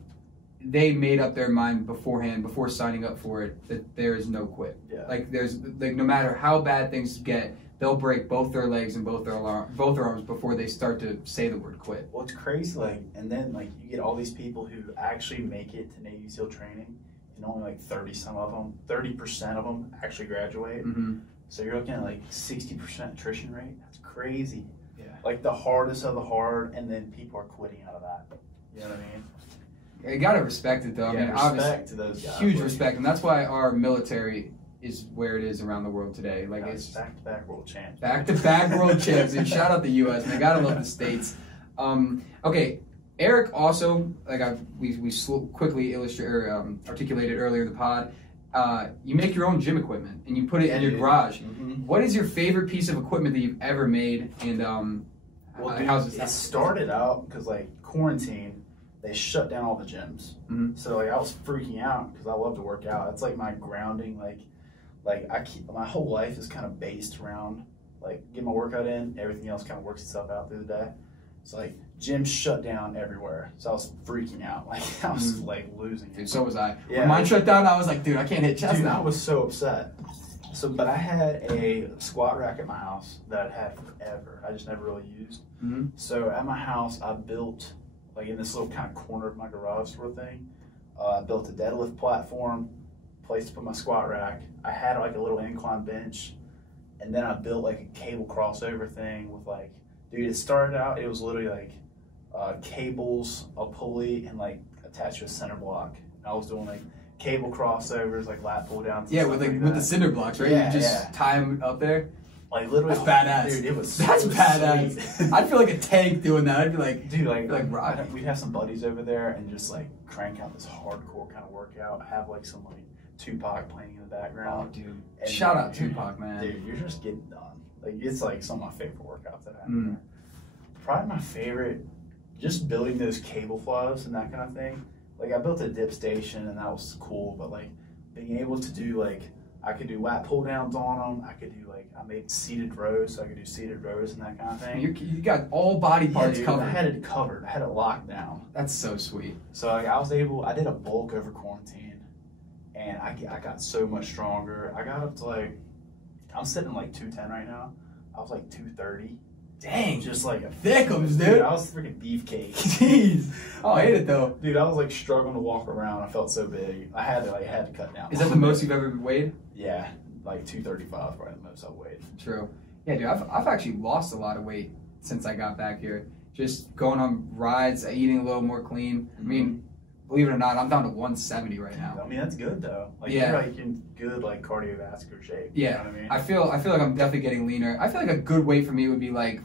they made up their mind beforehand, before signing up for it, that there is no quit. Yeah. Like there's like no matter how bad things get, they'll break both their legs and both their arms before they start to say the word quit. Well, it's crazy. Like, and then like you get all these people who actually make it to Navy SEAL training, and only like 30% of them actually graduate. Mm-hmm. So you're looking at like 60% attrition rate. That's crazy. Yeah. Like the hardest of the hard, and then people are quitting out of that. You know what I mean? You gotta respect it, though. I mean, respect to those guys. Huge respect, and that's why our military is where it is around the world today. Like it's back-to-back world champs. Back-to-back world champs. And shout out the U.S. Man, gotta love the states. Okay, Eric also, like we quickly articulated earlier in the pod. You make your own gym equipment and you put it in your garage. Mm-hmm. What is your favorite piece of equipment that you've ever made? And how's it? It started out because like quarantine. They shut down all the gyms. Mm-hmm. So like I was freaking out because I love to work out. It's like my grounding. Like I keep my whole life is kind of based around like get my workout in. Everything else kind of works itself out through the day. So like gyms shut down everywhere. So I was freaking out. Like I was like losing it. Dude, so was I. Yeah. When mine shut down, I was like, dude, I can't hit chest now. I was so upset. So, but I had a squat rack at my house that I'd had forever. I just never really used. Mm-hmm. So at my house, I built like in this little kind of corner of my garage sort of thing. I built a deadlift platform, place to put my squat rack. I had like a little incline bench, and then I built like a cable crossover thing with like, dude, it started out, it was literally like cables, a pulley, and like attached to a center block. And I was doing like cable crossovers, like lat pull downs. Yeah, with the cinder blocks, right? Yeah, you just tie them up there. Like literally, that's badass. Dude, it was that's so badass. Sweet. I'd feel like a tank doing that. I'd be like, dude, like rock. We'd have some buddies over there and just like crank out this hardcore kind of workout. Have like some like Tupac playing in the background. Oh, dude! And shout out Tupac, man. Dude, you're just getting done. Like it's like some of my favorite workouts that I have. Probably my favorite, just building those cable flows and that kind of thing. Like I built a dip station and that was cool, but like being able to do like. I could do lat pull downs on them. I could do like I made seated rows, so I could do seated rows and that kind of thing. You got all body parts covered. I had it covered. I had it locked down. That's so sweet. So like I did a bulk over quarantine, and I got so much stronger. I got up to like I'm sitting like 210 right now. I was like 230. Dang, just like a thickums, dude. I was freaking beefcake. Jeez. Oh, I hate it though. Dude, I was like struggling to walk around. I felt so big. I had to cut down. Is that the most you've ever weighed? Yeah, like 235, probably the most I've weighed. True. Yeah, dude, I've actually lost a lot of weight since I got back here. Just going on rides, eating a little more clean. I mean, believe it or not, I'm down to 170 right now. I mean, that's good though. Like yeah. You're like in good like cardiovascular shape. Yeah. You know what I mean? I feel like I'm definitely getting leaner. I feel like a good weight for me would be like,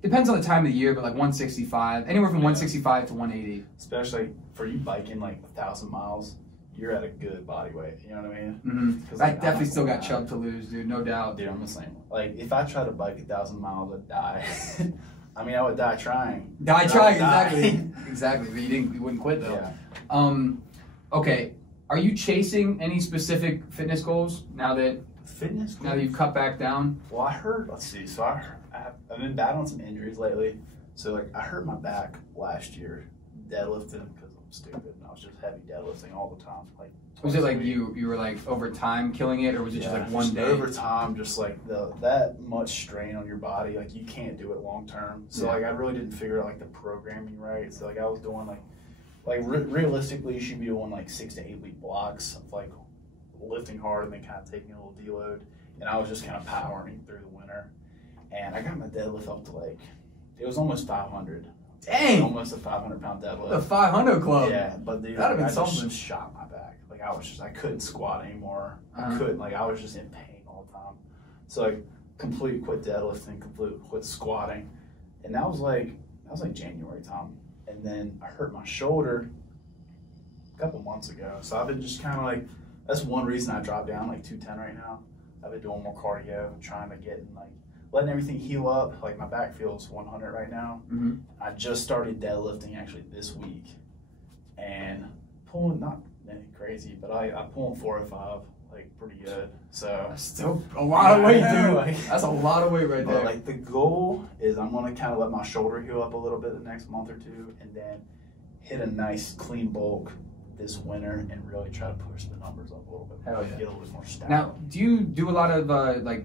depends on the time of the year, but like 165, anywhere from 165 to 180. Especially for you biking like 1,000 miles, you're at a good body weight. You know what I mean? Mm-hmm. I definitely still got chub to lose, dude. No doubt. Dude, I'm the same. Like if I try to bike 1,000 miles, I'd die. I mean, I would die trying. Exactly. Exactly. But you wouldn't quit though. Yeah. Okay. Are you chasing any specific fitness goals now that you've cut back down? Well, I heard. Let's see. So I've been battling some injuries lately. So like I hurt my back last year deadlifting because I'm stupid. And I was just heavy deadlifting all the time. Like, was it like you were like over time killing it, or was it just like one day? Over time, just like that much strain on your body, like you can't do it long term. So like I really didn't figure out like the programming right. So like I was doing realistically, you should be doing like 6 to 8 week blocks of like lifting hard and then kind of taking a little deload. And I was just kind of powering through the winter. And I got my deadlift up to like, it was almost 500. Dang! Almost a 500-pound deadlift. The 500 club. Yeah, but dude, that'd have been I something. just shot my back. Like I couldn't squat anymore. I couldn't. Like I was just in pain all the time. So like completely quit deadlifting, completely quit squatting, and that was like January time. And then I hurt my shoulder a couple months ago. So I've been just kind of like, that's one reason I dropped down like 210 right now. I've been doing more cardio, trying to get in like letting everything heal up. Like my back feels 100 right now. Mm-hmm. I just started deadlifting actually this week, and pulling not anything crazy, but I'm pulling 405 like pretty good. So that's still a lot of weight, dude. Like, that's a lot of weight right there. Like the goal is I'm gonna kind of let my shoulder heal up a little bit the next month or two, and then hit a nice clean bulk this winter and really try to push the numbers up a little bit. Hell yeah. Get a little bit more stout. Now, do you do a lot of like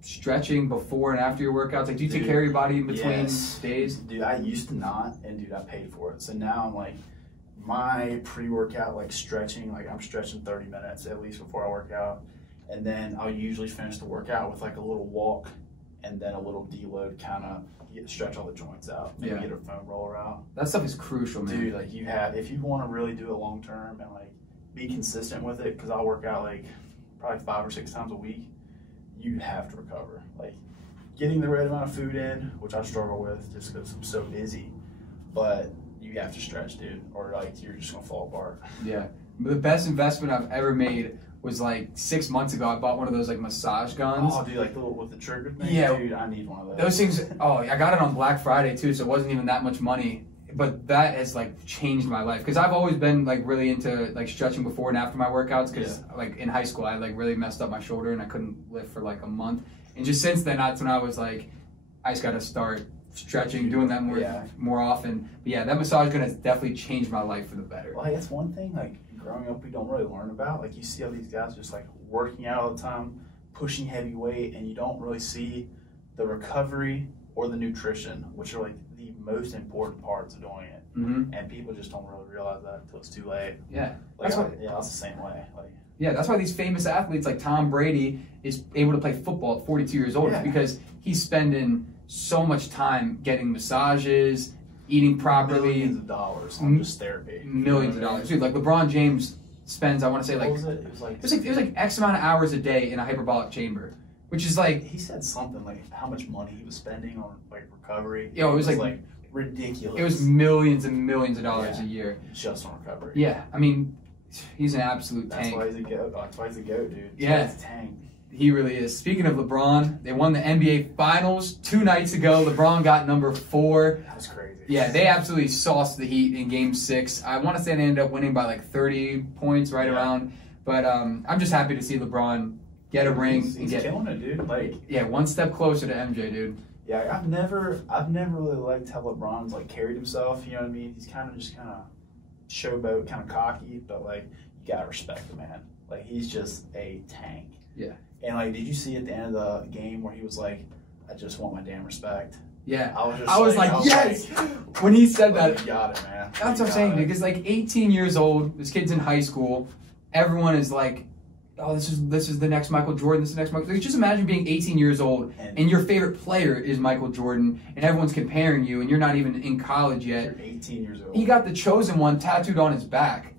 stretching before and after your workouts? Like, do you take care of your body in between days? Dude, I used to not, and dude, I paid for it. So now I'm like, my pre-workout, like stretching, like I'm stretching 30 minutes at least before I work out. And then I'll usually finish the workout with like a little walk and then a little deload, kind of stretch all the joints out and get a foam roller out. That stuff is crucial, man. Dude, like if you want to really do it long term and like be consistent with it, because I'll work out like probably 5 or 6 times a week, you have to recover. Like getting the right amount of food in, which I struggle with just because I'm so busy, but you have to stretch, dude, or like you're just gonna fall apart. Yeah, but the best investment I've ever made was like 6 months ago. I bought one of those like massage guns. Oh, dude, like the little with the trigger thing. Yeah, dude, I need one of those. Those things. Oh, I got it on Black Friday too, so it wasn't even that much money. But that has like changed my life, because I've always been like really into like stretching before and after my workouts, because like in high school I like really messed up my shoulder and I couldn't lift for like a month, and just since then that's when I was like, I just gotta start stretching, doing that more often. But yeah, that massage gun has definitely changed my life for the better. Well, that's one thing like growing up we don't really learn about. Like you see all these guys just like working out all the time, pushing heavy weight, and you don't really see the recovery or the nutrition, which are like the most important parts of doing it. Mm-hmm. And people just don't really realize that until it's too late. Yeah, like, that's the same way. Like, yeah, that's why these famous athletes like Tom Brady is able to play football at 42 years old, because he's spending so much time getting massages, eating properly. Millions of dollars on just therapy. Millions of dollars. Dude, like LeBron James spends, I want to say like, what was it? It was like X amount of hours a day in a hyperbolic chamber, which is like, he said something like how much money he was spending on like recovery. Yo, it was like ridiculous. It was millions and millions of dollars a year just on recovery. Yeah, I mean, he's an absolute tank. That's why he's a goat. That's why he's a goat, dude. Yeah, he's a tank. He really is. Speaking of LeBron, they won the NBA Finals 2 nights ago. LeBron got number 4. That was crazy. Yeah, they absolutely sauced the Heat in Game 6. I want to say they ended up winning by like 30 points around. But I'm just happy to see LeBron get a ring. He's killing it, dude. Like, yeah, one step closer to MJ, dude. Yeah, I've never really liked how LeBron's like carried himself. You know what I mean? He's kind of showboat, kind of cocky, but like you gotta respect the man. Like he's just a tank. Yeah. And like, did you see at the end of the game where he was like, "I just want my damn respect"? Yeah. I was like, yes. When he said that, you got it, man. That's what I'm saying, because like 18 years old, this kid's in high school. Everyone is like, oh, this is the next Michael Jordan. This is the next Michael. Like, just imagine being 18 years old and your favorite player is Michael Jordan, and everyone's comparing you, and you're not even in college yet. You're 18 years old. He got the chosen one tattooed on his back,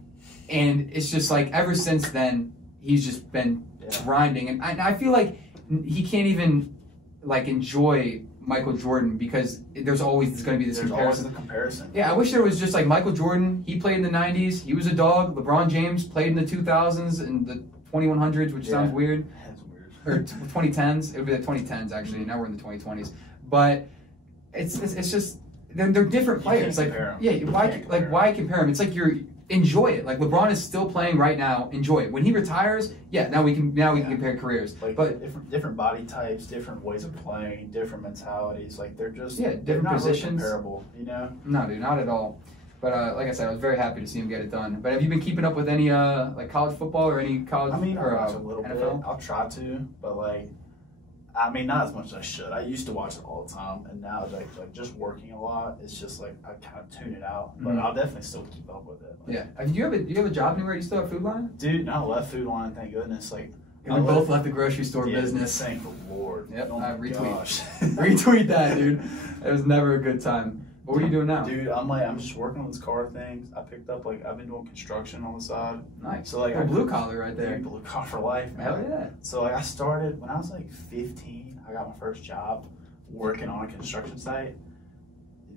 and it's just like ever since then he's just been grinding, and I feel like he can't even like enjoy Michael Jordan because there's always going to be this comparison. Always the comparison. Yeah, I wish there was just like Michael Jordan. He played in the 90s. He was a dog. LeBron James played in the 2000s and the 2100s, which sounds weird. That's weird. Or 2010s. It would be the 2010s actually. Now we're in the 2020s. But it's just they're different players. Like why compare them? It's like you're enjoy it. Like LeBron is still playing right now. Enjoy it. When he retires, now we can compare careers. Like, but different body types, different ways of playing, different mentalities. Like they're just different they're not positions. Really comparable, you know? No, dude, not at all. But like I said, I was very happy to see him get it done. But have you been keeping up with any like college football or any college? I mean, I or, watch a little NFL? bit. I'll try to, but like, I mean, not as much as I should. I used to watch it all the time, and now like just working a lot, it's just like I kind of tune it out. But I'll definitely still keep up with it. Like, yeah. Do you have a job anywhere? You still have Food Line? Dude, no, I left Food Line. Thank goodness. Like, We both left the grocery store yeah, business. Thank the Lord. Yep, Oh I my retweet. gosh. Retweet that, dude. It was never a good time. What are you doing now? Dude, I'm just working on this car thing. I picked up I've been doing construction on the side. Nice. So like blue collar right there. Dude, blue collar for life, man. Hell yeah. So like I started when I was like 15. I got my first job working on a construction site.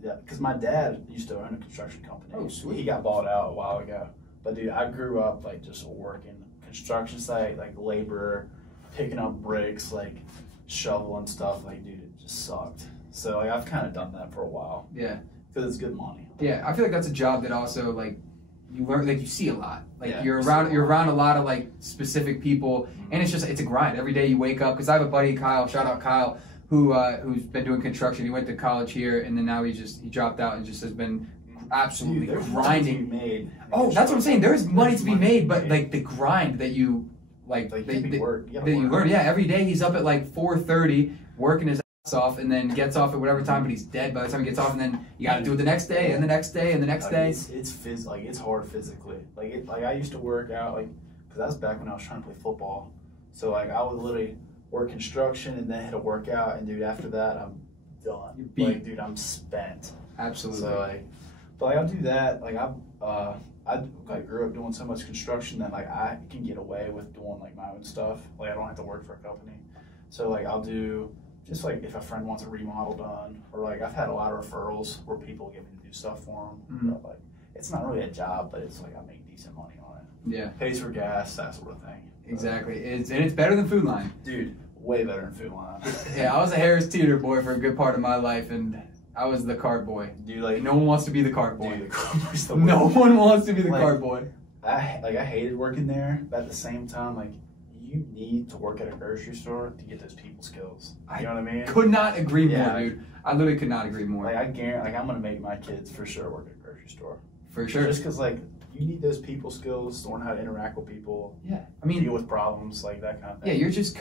Yeah, because my dad used to own a construction company. Oh, sweet. He got bought out a while ago. But dude, I grew up like just working construction site, like laborer, picking up bricks, like shoveling stuff. Like, dude, it just sucked. So like I've kind of done that for a while. Yeah. Because it's good money. Yeah, I feel like that's a job that also like you learn, like you see a lot. Like Yeah, you're around a lot of like specific people, and it's a grind. Every day you wake up. Because I have a buddy, Kyle. Shout out Kyle, who's been doing construction. He went to college here, and then now he dropped out and just has been absolutely Dude, grinding. Made Oh, that's what I'm saying. There is money to be made, but like the grind that you like that you learn. Yeah, every day he's up at like 4:30 working his ass off, and then gets off at whatever time, but he's dead by the time he gets off, and then you got to do it the next day and the next day and the next day. It's hard physically. Like I used to work out because that was back when I was trying to play football. So like I would literally work construction and then hit a workout, and dude, after that I'm done. Like, dude, I'm spent. Absolutely. So but I'll do that. Like I grew up doing so much construction that like I can get away with doing like my own stuff. Like I don't have to work for a company. So like I'll do just like if a friend wants a remodel done, or like I've had a lot of referrals where people get me to do stuff for them. But like it's not really a job, but it's like I make decent money on it. Yeah. Pays for gas, that sort of thing. Exactly. It's better than Food Line. Dude, way better than Food Line. Yeah, I was a Harris Teeter boy for a good part of my life, and I was the cart boy. Dude, like no one wants to be the cart boy. Dude, the cart boy's the no worst. one wants to be the Like, cart boy. I hated working there, but at the same time, like you need to work at a grocery store to get those people skills. You know what I mean? Could not agree more, Yeah. dude. I literally could not agree more. Like I guarantee, like I'm gonna make my kids for sure work at a grocery store. For sure. Just because like you need those people skills to learn how to interact with people. Yeah, I mean, deal with problems, like that kind of thing. yeah, you're just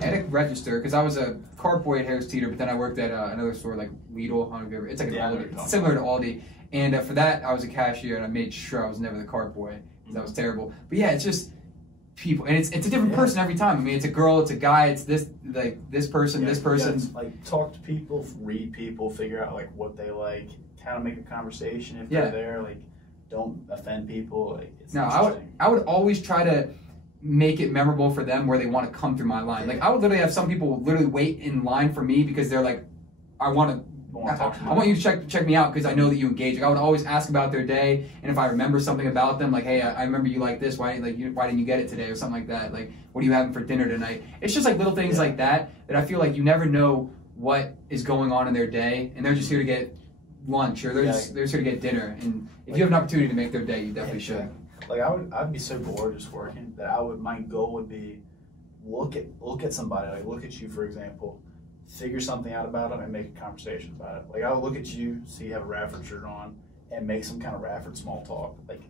at a register, because I was a cart boy at Harris Teeter, but then I worked at another store like Lidl. I don't know if you ever, it's like an Aldi. It's similar to Aldi. And for that, I was a cashier, and I made sure I was never the cart boy, because that was terrible. But yeah, it's just people, and it's a different person every time. I mean, it's a girl, it's a guy, it's this person, this person. You gotta, like talk to people, read people, figure out like what they like, kind of make a conversation if they're there. Like, don't offend people. Like, it's interesting. I would always try to make it memorable for them where they want to come through my line. Like I would literally have some people literally wait in line for me because they're like, I want you to check me out because I know that you engage. Like I would always ask about their day, and if I remember something about them, like, hey, I remember you like this. Why didn't you get it today, or something like that? Like, what are you having for dinner tonight? It's just like little things like that I feel like you never know what is going on in their day, and they're just here to get lunch, or they're just here to get dinner. And if you have an opportunity to make their day, you definitely should. Like I'd be so bored just working that my goal would be look at somebody, like look at you for example, figure something out about them and make a conversation about it. Like I would look at you, see you have a Radford shirt on, and make some kind of Radford small talk. Like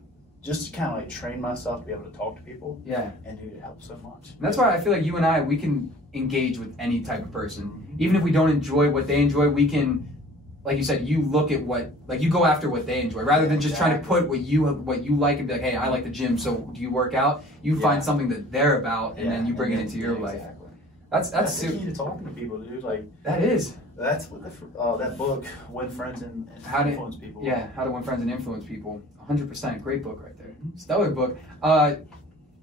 just to kind of like train myself to be able to talk to people. Yeah. And dude, it helps so much. And that's why I feel like you and I, we can engage with any type of person. Even if we don't enjoy what they enjoy, we can, like you said, you look at you go after what they enjoy rather than just trying to put what you like and be like, hey, I like the gym, so do you work out? You find something that they're about, and then you bring it into your life. That's the key to talking to people, dude. Like that's what that book, Win Friends and Influence People. Yeah, How to Win Friends and Influence People. 100%, great book right there. Stellar book. I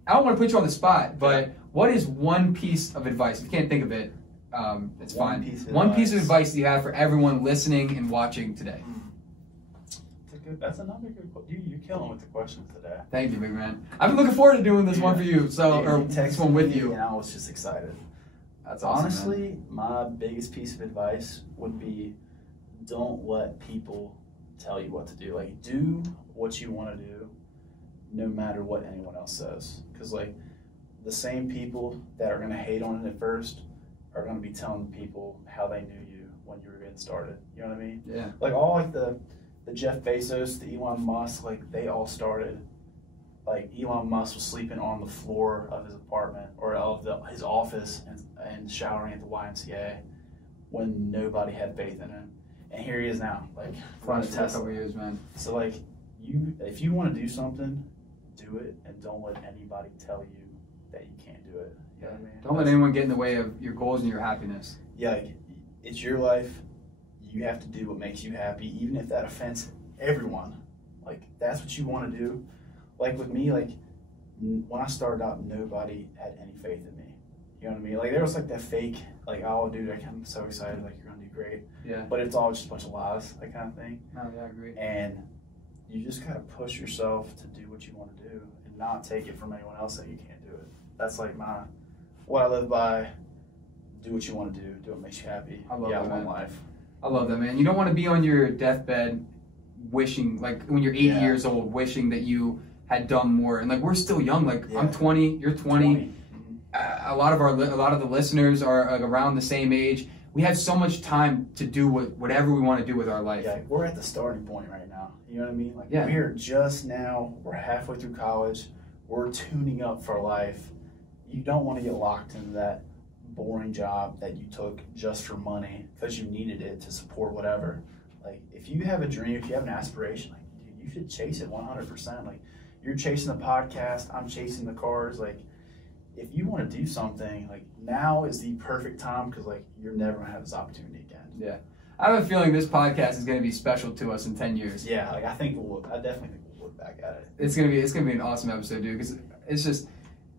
don't want to put you on the spot, but what is one piece of advice? If you can't think of it, it's fine. One piece of advice that you have for everyone listening and watching today. That's another good question. You're killing with the questions today. Thank you, big man. I've been looking forward to doing this one for you, or this one with you. And I was just excited. That's awesome. Honestly, my biggest piece of advice would be don't let people tell you what to do. Like, do what you want to do no matter what anyone else says. Because, like, the same people that are going to hate on it at first are going to be telling people how they knew you when you were getting started. You know what I mean? Yeah. Like, all, like, the the Jeff Bezos, the Elon Musk, like they all started. Like Elon Musk was sleeping on the floor of his apartment or of his office and showering at the YMCA when nobody had faith in him. And here he is now, like running Tesla. A couple years, man. So like if you want to do something, do it, and don't let anybody tell you that you can't do it. You know what I mean? Don't let anyone get in the way of your goals and your happiness. Yeah, like, it's your life. You have to do what makes you happy, even if that offends everyone. Like, that's what you want to do. Like, with me, like, when I started out, nobody had any faith in me. You know what I mean? Like, there was, like, that fake, like, oh, dude, I'm so excited, like, you're going to do great. Yeah. But it's all just a bunch of lies, that kind of thing. Oh, yeah, I agree. And you just got to push yourself to do what you want to do and not take it from anyone else that you can't do it. That's, like, what I live by. Do what you want to do. Do what makes you happy. I love that, one man. life. I love that, man. You don't want to be on your deathbed wishing, like when you're 80 years old, wishing that you had done more. And like we're still young. Like I'm 20, you're 20. Mm-hmm. A lot of the listeners are like, around the same age. We have so much time to do whatever we want to do with our life. Yeah, we're at the starting point right now. You know what I mean? Like we're just now. We're halfway through college. We're tuning up for life. You don't want to get locked into that boring job that you took just for money because you needed it to support whatever. Like if you have a dream, if you have an aspiration, like dude, you should chase it 100%. Like you're chasing the podcast, I'm chasing the cars. Like if you want to do something, like now is the perfect time because like you're never gonna have this opportunity again. Yeah, I have a feeling this podcast is gonna be special to us in 10 years. Yeah, like I definitely think we'll look back at it. It's gonna be an awesome episode, dude. Because it's just.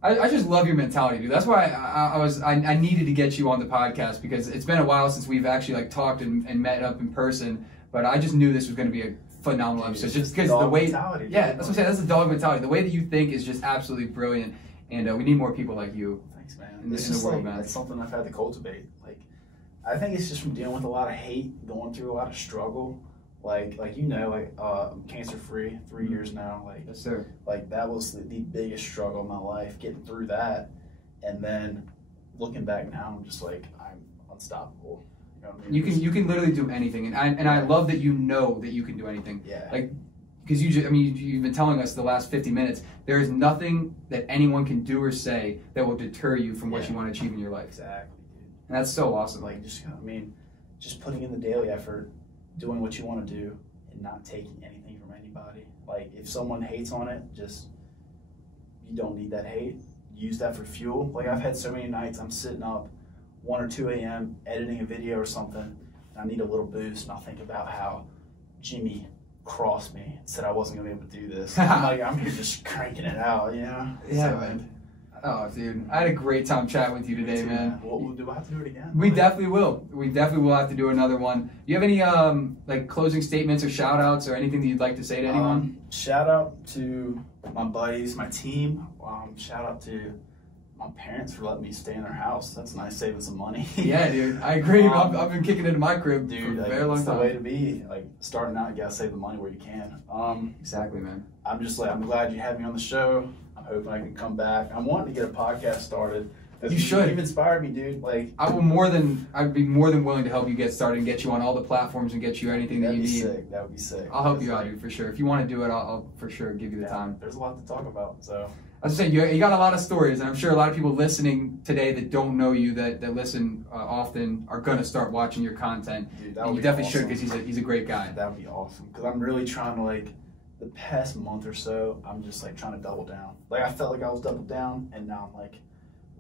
I just love your mentality, dude. That's why I needed to get you on the podcast because it's been a while since we've actually like talked and met up in person. But I just knew this was going to be a phenomenal episode, just because the way. That's what I'm saying. That's the dog mentality. The way that you think is just absolutely brilliant, and we need more people like you. Thanks, man. In the world, man. It's something I've had to cultivate. Like, I think it's just from dealing with a lot of hate, going through a lot of struggle. Like I'm cancer free 3 years now. Like, yes, sir. Like that was the biggest struggle in my life, getting through that, and then looking back now, I'm just like I'm unstoppable. You know what I mean? You can literally do anything, and I love that you know that you can do anything. Yeah. Like, because you've been telling us the last 50 minutes, there is nothing that anyone can do or say that will deter you from what you want to achieve in your life. Exactly, dude. And that's so awesome. Like just putting in the daily effort. Doing what you want to do and not taking anything from anybody. Like if someone hates on it, you don't need that hate. Use that for fuel. Like I've had so many nights I'm sitting up 1 or 2 a.m. editing a video or something, and I need a little boost, and I'll think about how Jimmy crossed me and said I wasn't going to be able to do this. I'm here just cranking it out, you know? Yeah, man. Oh, dude, I had a great time chatting with you today, man. We'll have to do it again. We definitely will. We definitely will have to do another one. Do you have any like closing statements or shout outs or anything that you'd like to say to anyone? Shout out to my buddies, my team. Shout out to my parents for letting me stay in their house. That's nice, saving some money. Yeah, dude, I agree. I've been kicking into my crib dude, for a very long time. It's the way to be. Like starting out, you gotta save the money where you can. Exactly, man. I'm glad you had me on the show. I'm hoping I can come back. I'm wanting to get a podcast started. You should. You've inspired me, dude. Like I'd be more than willing to help you get started and get you on all the platforms and get you anything that you need. That would be sick. I'll help you out, dude, for sure. If you want to do it, I'll for sure give you the time. There's a lot to talk about, so. As I say, you got a lot of stories, and I'm sure a lot of people listening today that don't know you, that listen often, are going to start watching your content. Dude, and you definitely should, because he's a great guy. That would be awesome, because I'm really trying to, the past month or so, I'm just, trying to double down. I felt like I was doubled down, and now I'm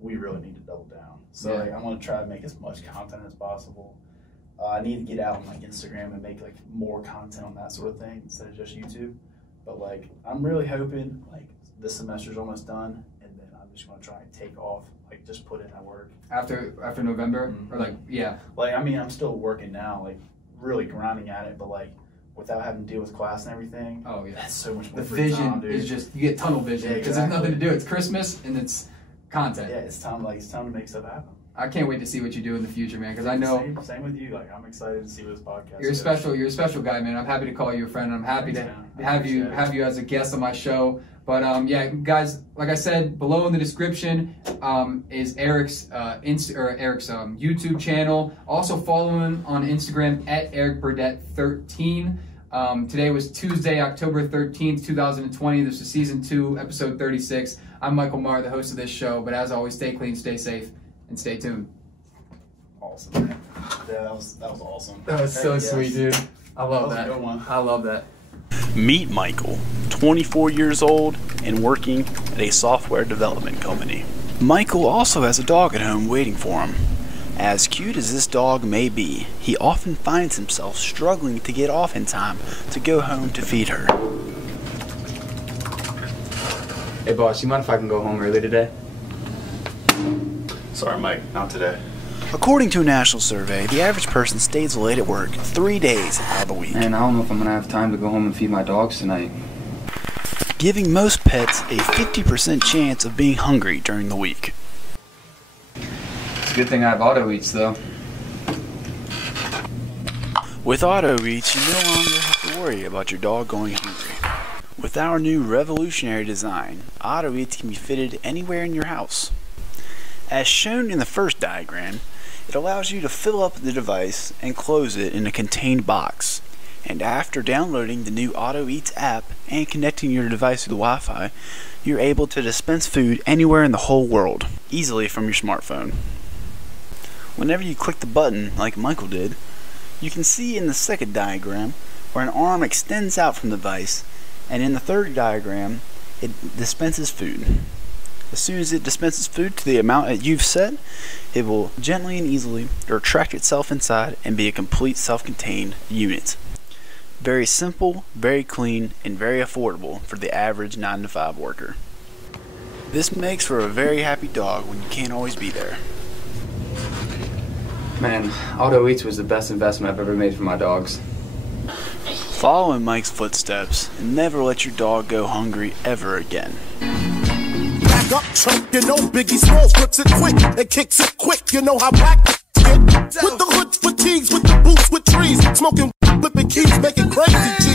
we really need to double down. So, I want to try to make as much content as possible. I need to get out on, Instagram and make, more content on that sort of thing instead of just YouTube. But, I'm really hoping, this semester's almost done, and then I'm just going to try and take off, just put in that work. After November? Mm-hmm. Or I'm still working now, really grinding at it, but without having to deal with class and everything. Oh yeah. That's so much more The free vision time, dude. is just, you get tunnel vision, because there's nothing to do. It's Christmas, and it's content. Yeah, it's time to make stuff happen. I can't wait to see what you do in the future, man, because I know... Same with you. I'm excited to see what this podcast You're a special guy, man. I'm happy to call you a friend. I'm happy to have you as a guest on my show. But guys, like I said, below in the description is Eric's YouTube channel. Also follow him on Instagram at Eric Burdette 13. Today was Tuesday, October 13th, 2020. This is Season 2, Episode 36. I'm Michael Marr, the host of this show, but as always, stay clean, stay safe, and stay tuned. Awesome, man. Yeah, that was awesome. That was so sweet, dude. I love That that. was a good one. I love that. Meet Michael, 24 years old and working at a software development company. Michael also has a dog at home waiting for him. As cute as this dog may be, he often finds himself struggling to get off in time to go home to feed her. Hey boss, you mind if I can go home early today? Sorry, Mike, not today. According to a national survey, the average person stays late at work 3 days out of the week. And I don't know if I'm gonna have time to go home and feed my dogs tonight. Giving most pets a 50% chance of being hungry during the week. It's a good thing I have auto eats though. With Auto Eats, you no longer have to worry about your dog going hungry. With our new revolutionary design, Auto Eats can be fitted anywhere in your house. As shown in the first diagram, it allows you to fill up the device and close it in a contained box. And after downloading the new Auto Eats app and connecting your device to the Wi-Fi, you're able to dispense food anywhere in the whole world, easily from your smartphone. Whenever you click the button, like Michael did, you can see in the second diagram where an arm extends out from the device, and in the third diagram, it dispenses food. As soon as it dispenses food to the amount that you've set, it will gently and easily retract itself inside and be a complete self-contained unit. Very simple, very clean, and very affordable for the average 9-to-5 worker. This makes for a very happy dog when you can't always be there. Man, Auto Eats was the best investment I've ever made for my dogs. Follow in Mike's footsteps and never let your dog go hungry ever again. Back up, chump, you know Biggie Smalls grips it quick and kicks it quick. You know how black get with the hood fatigues, with the boots, with trees, smoking, flipping keys, making crazy.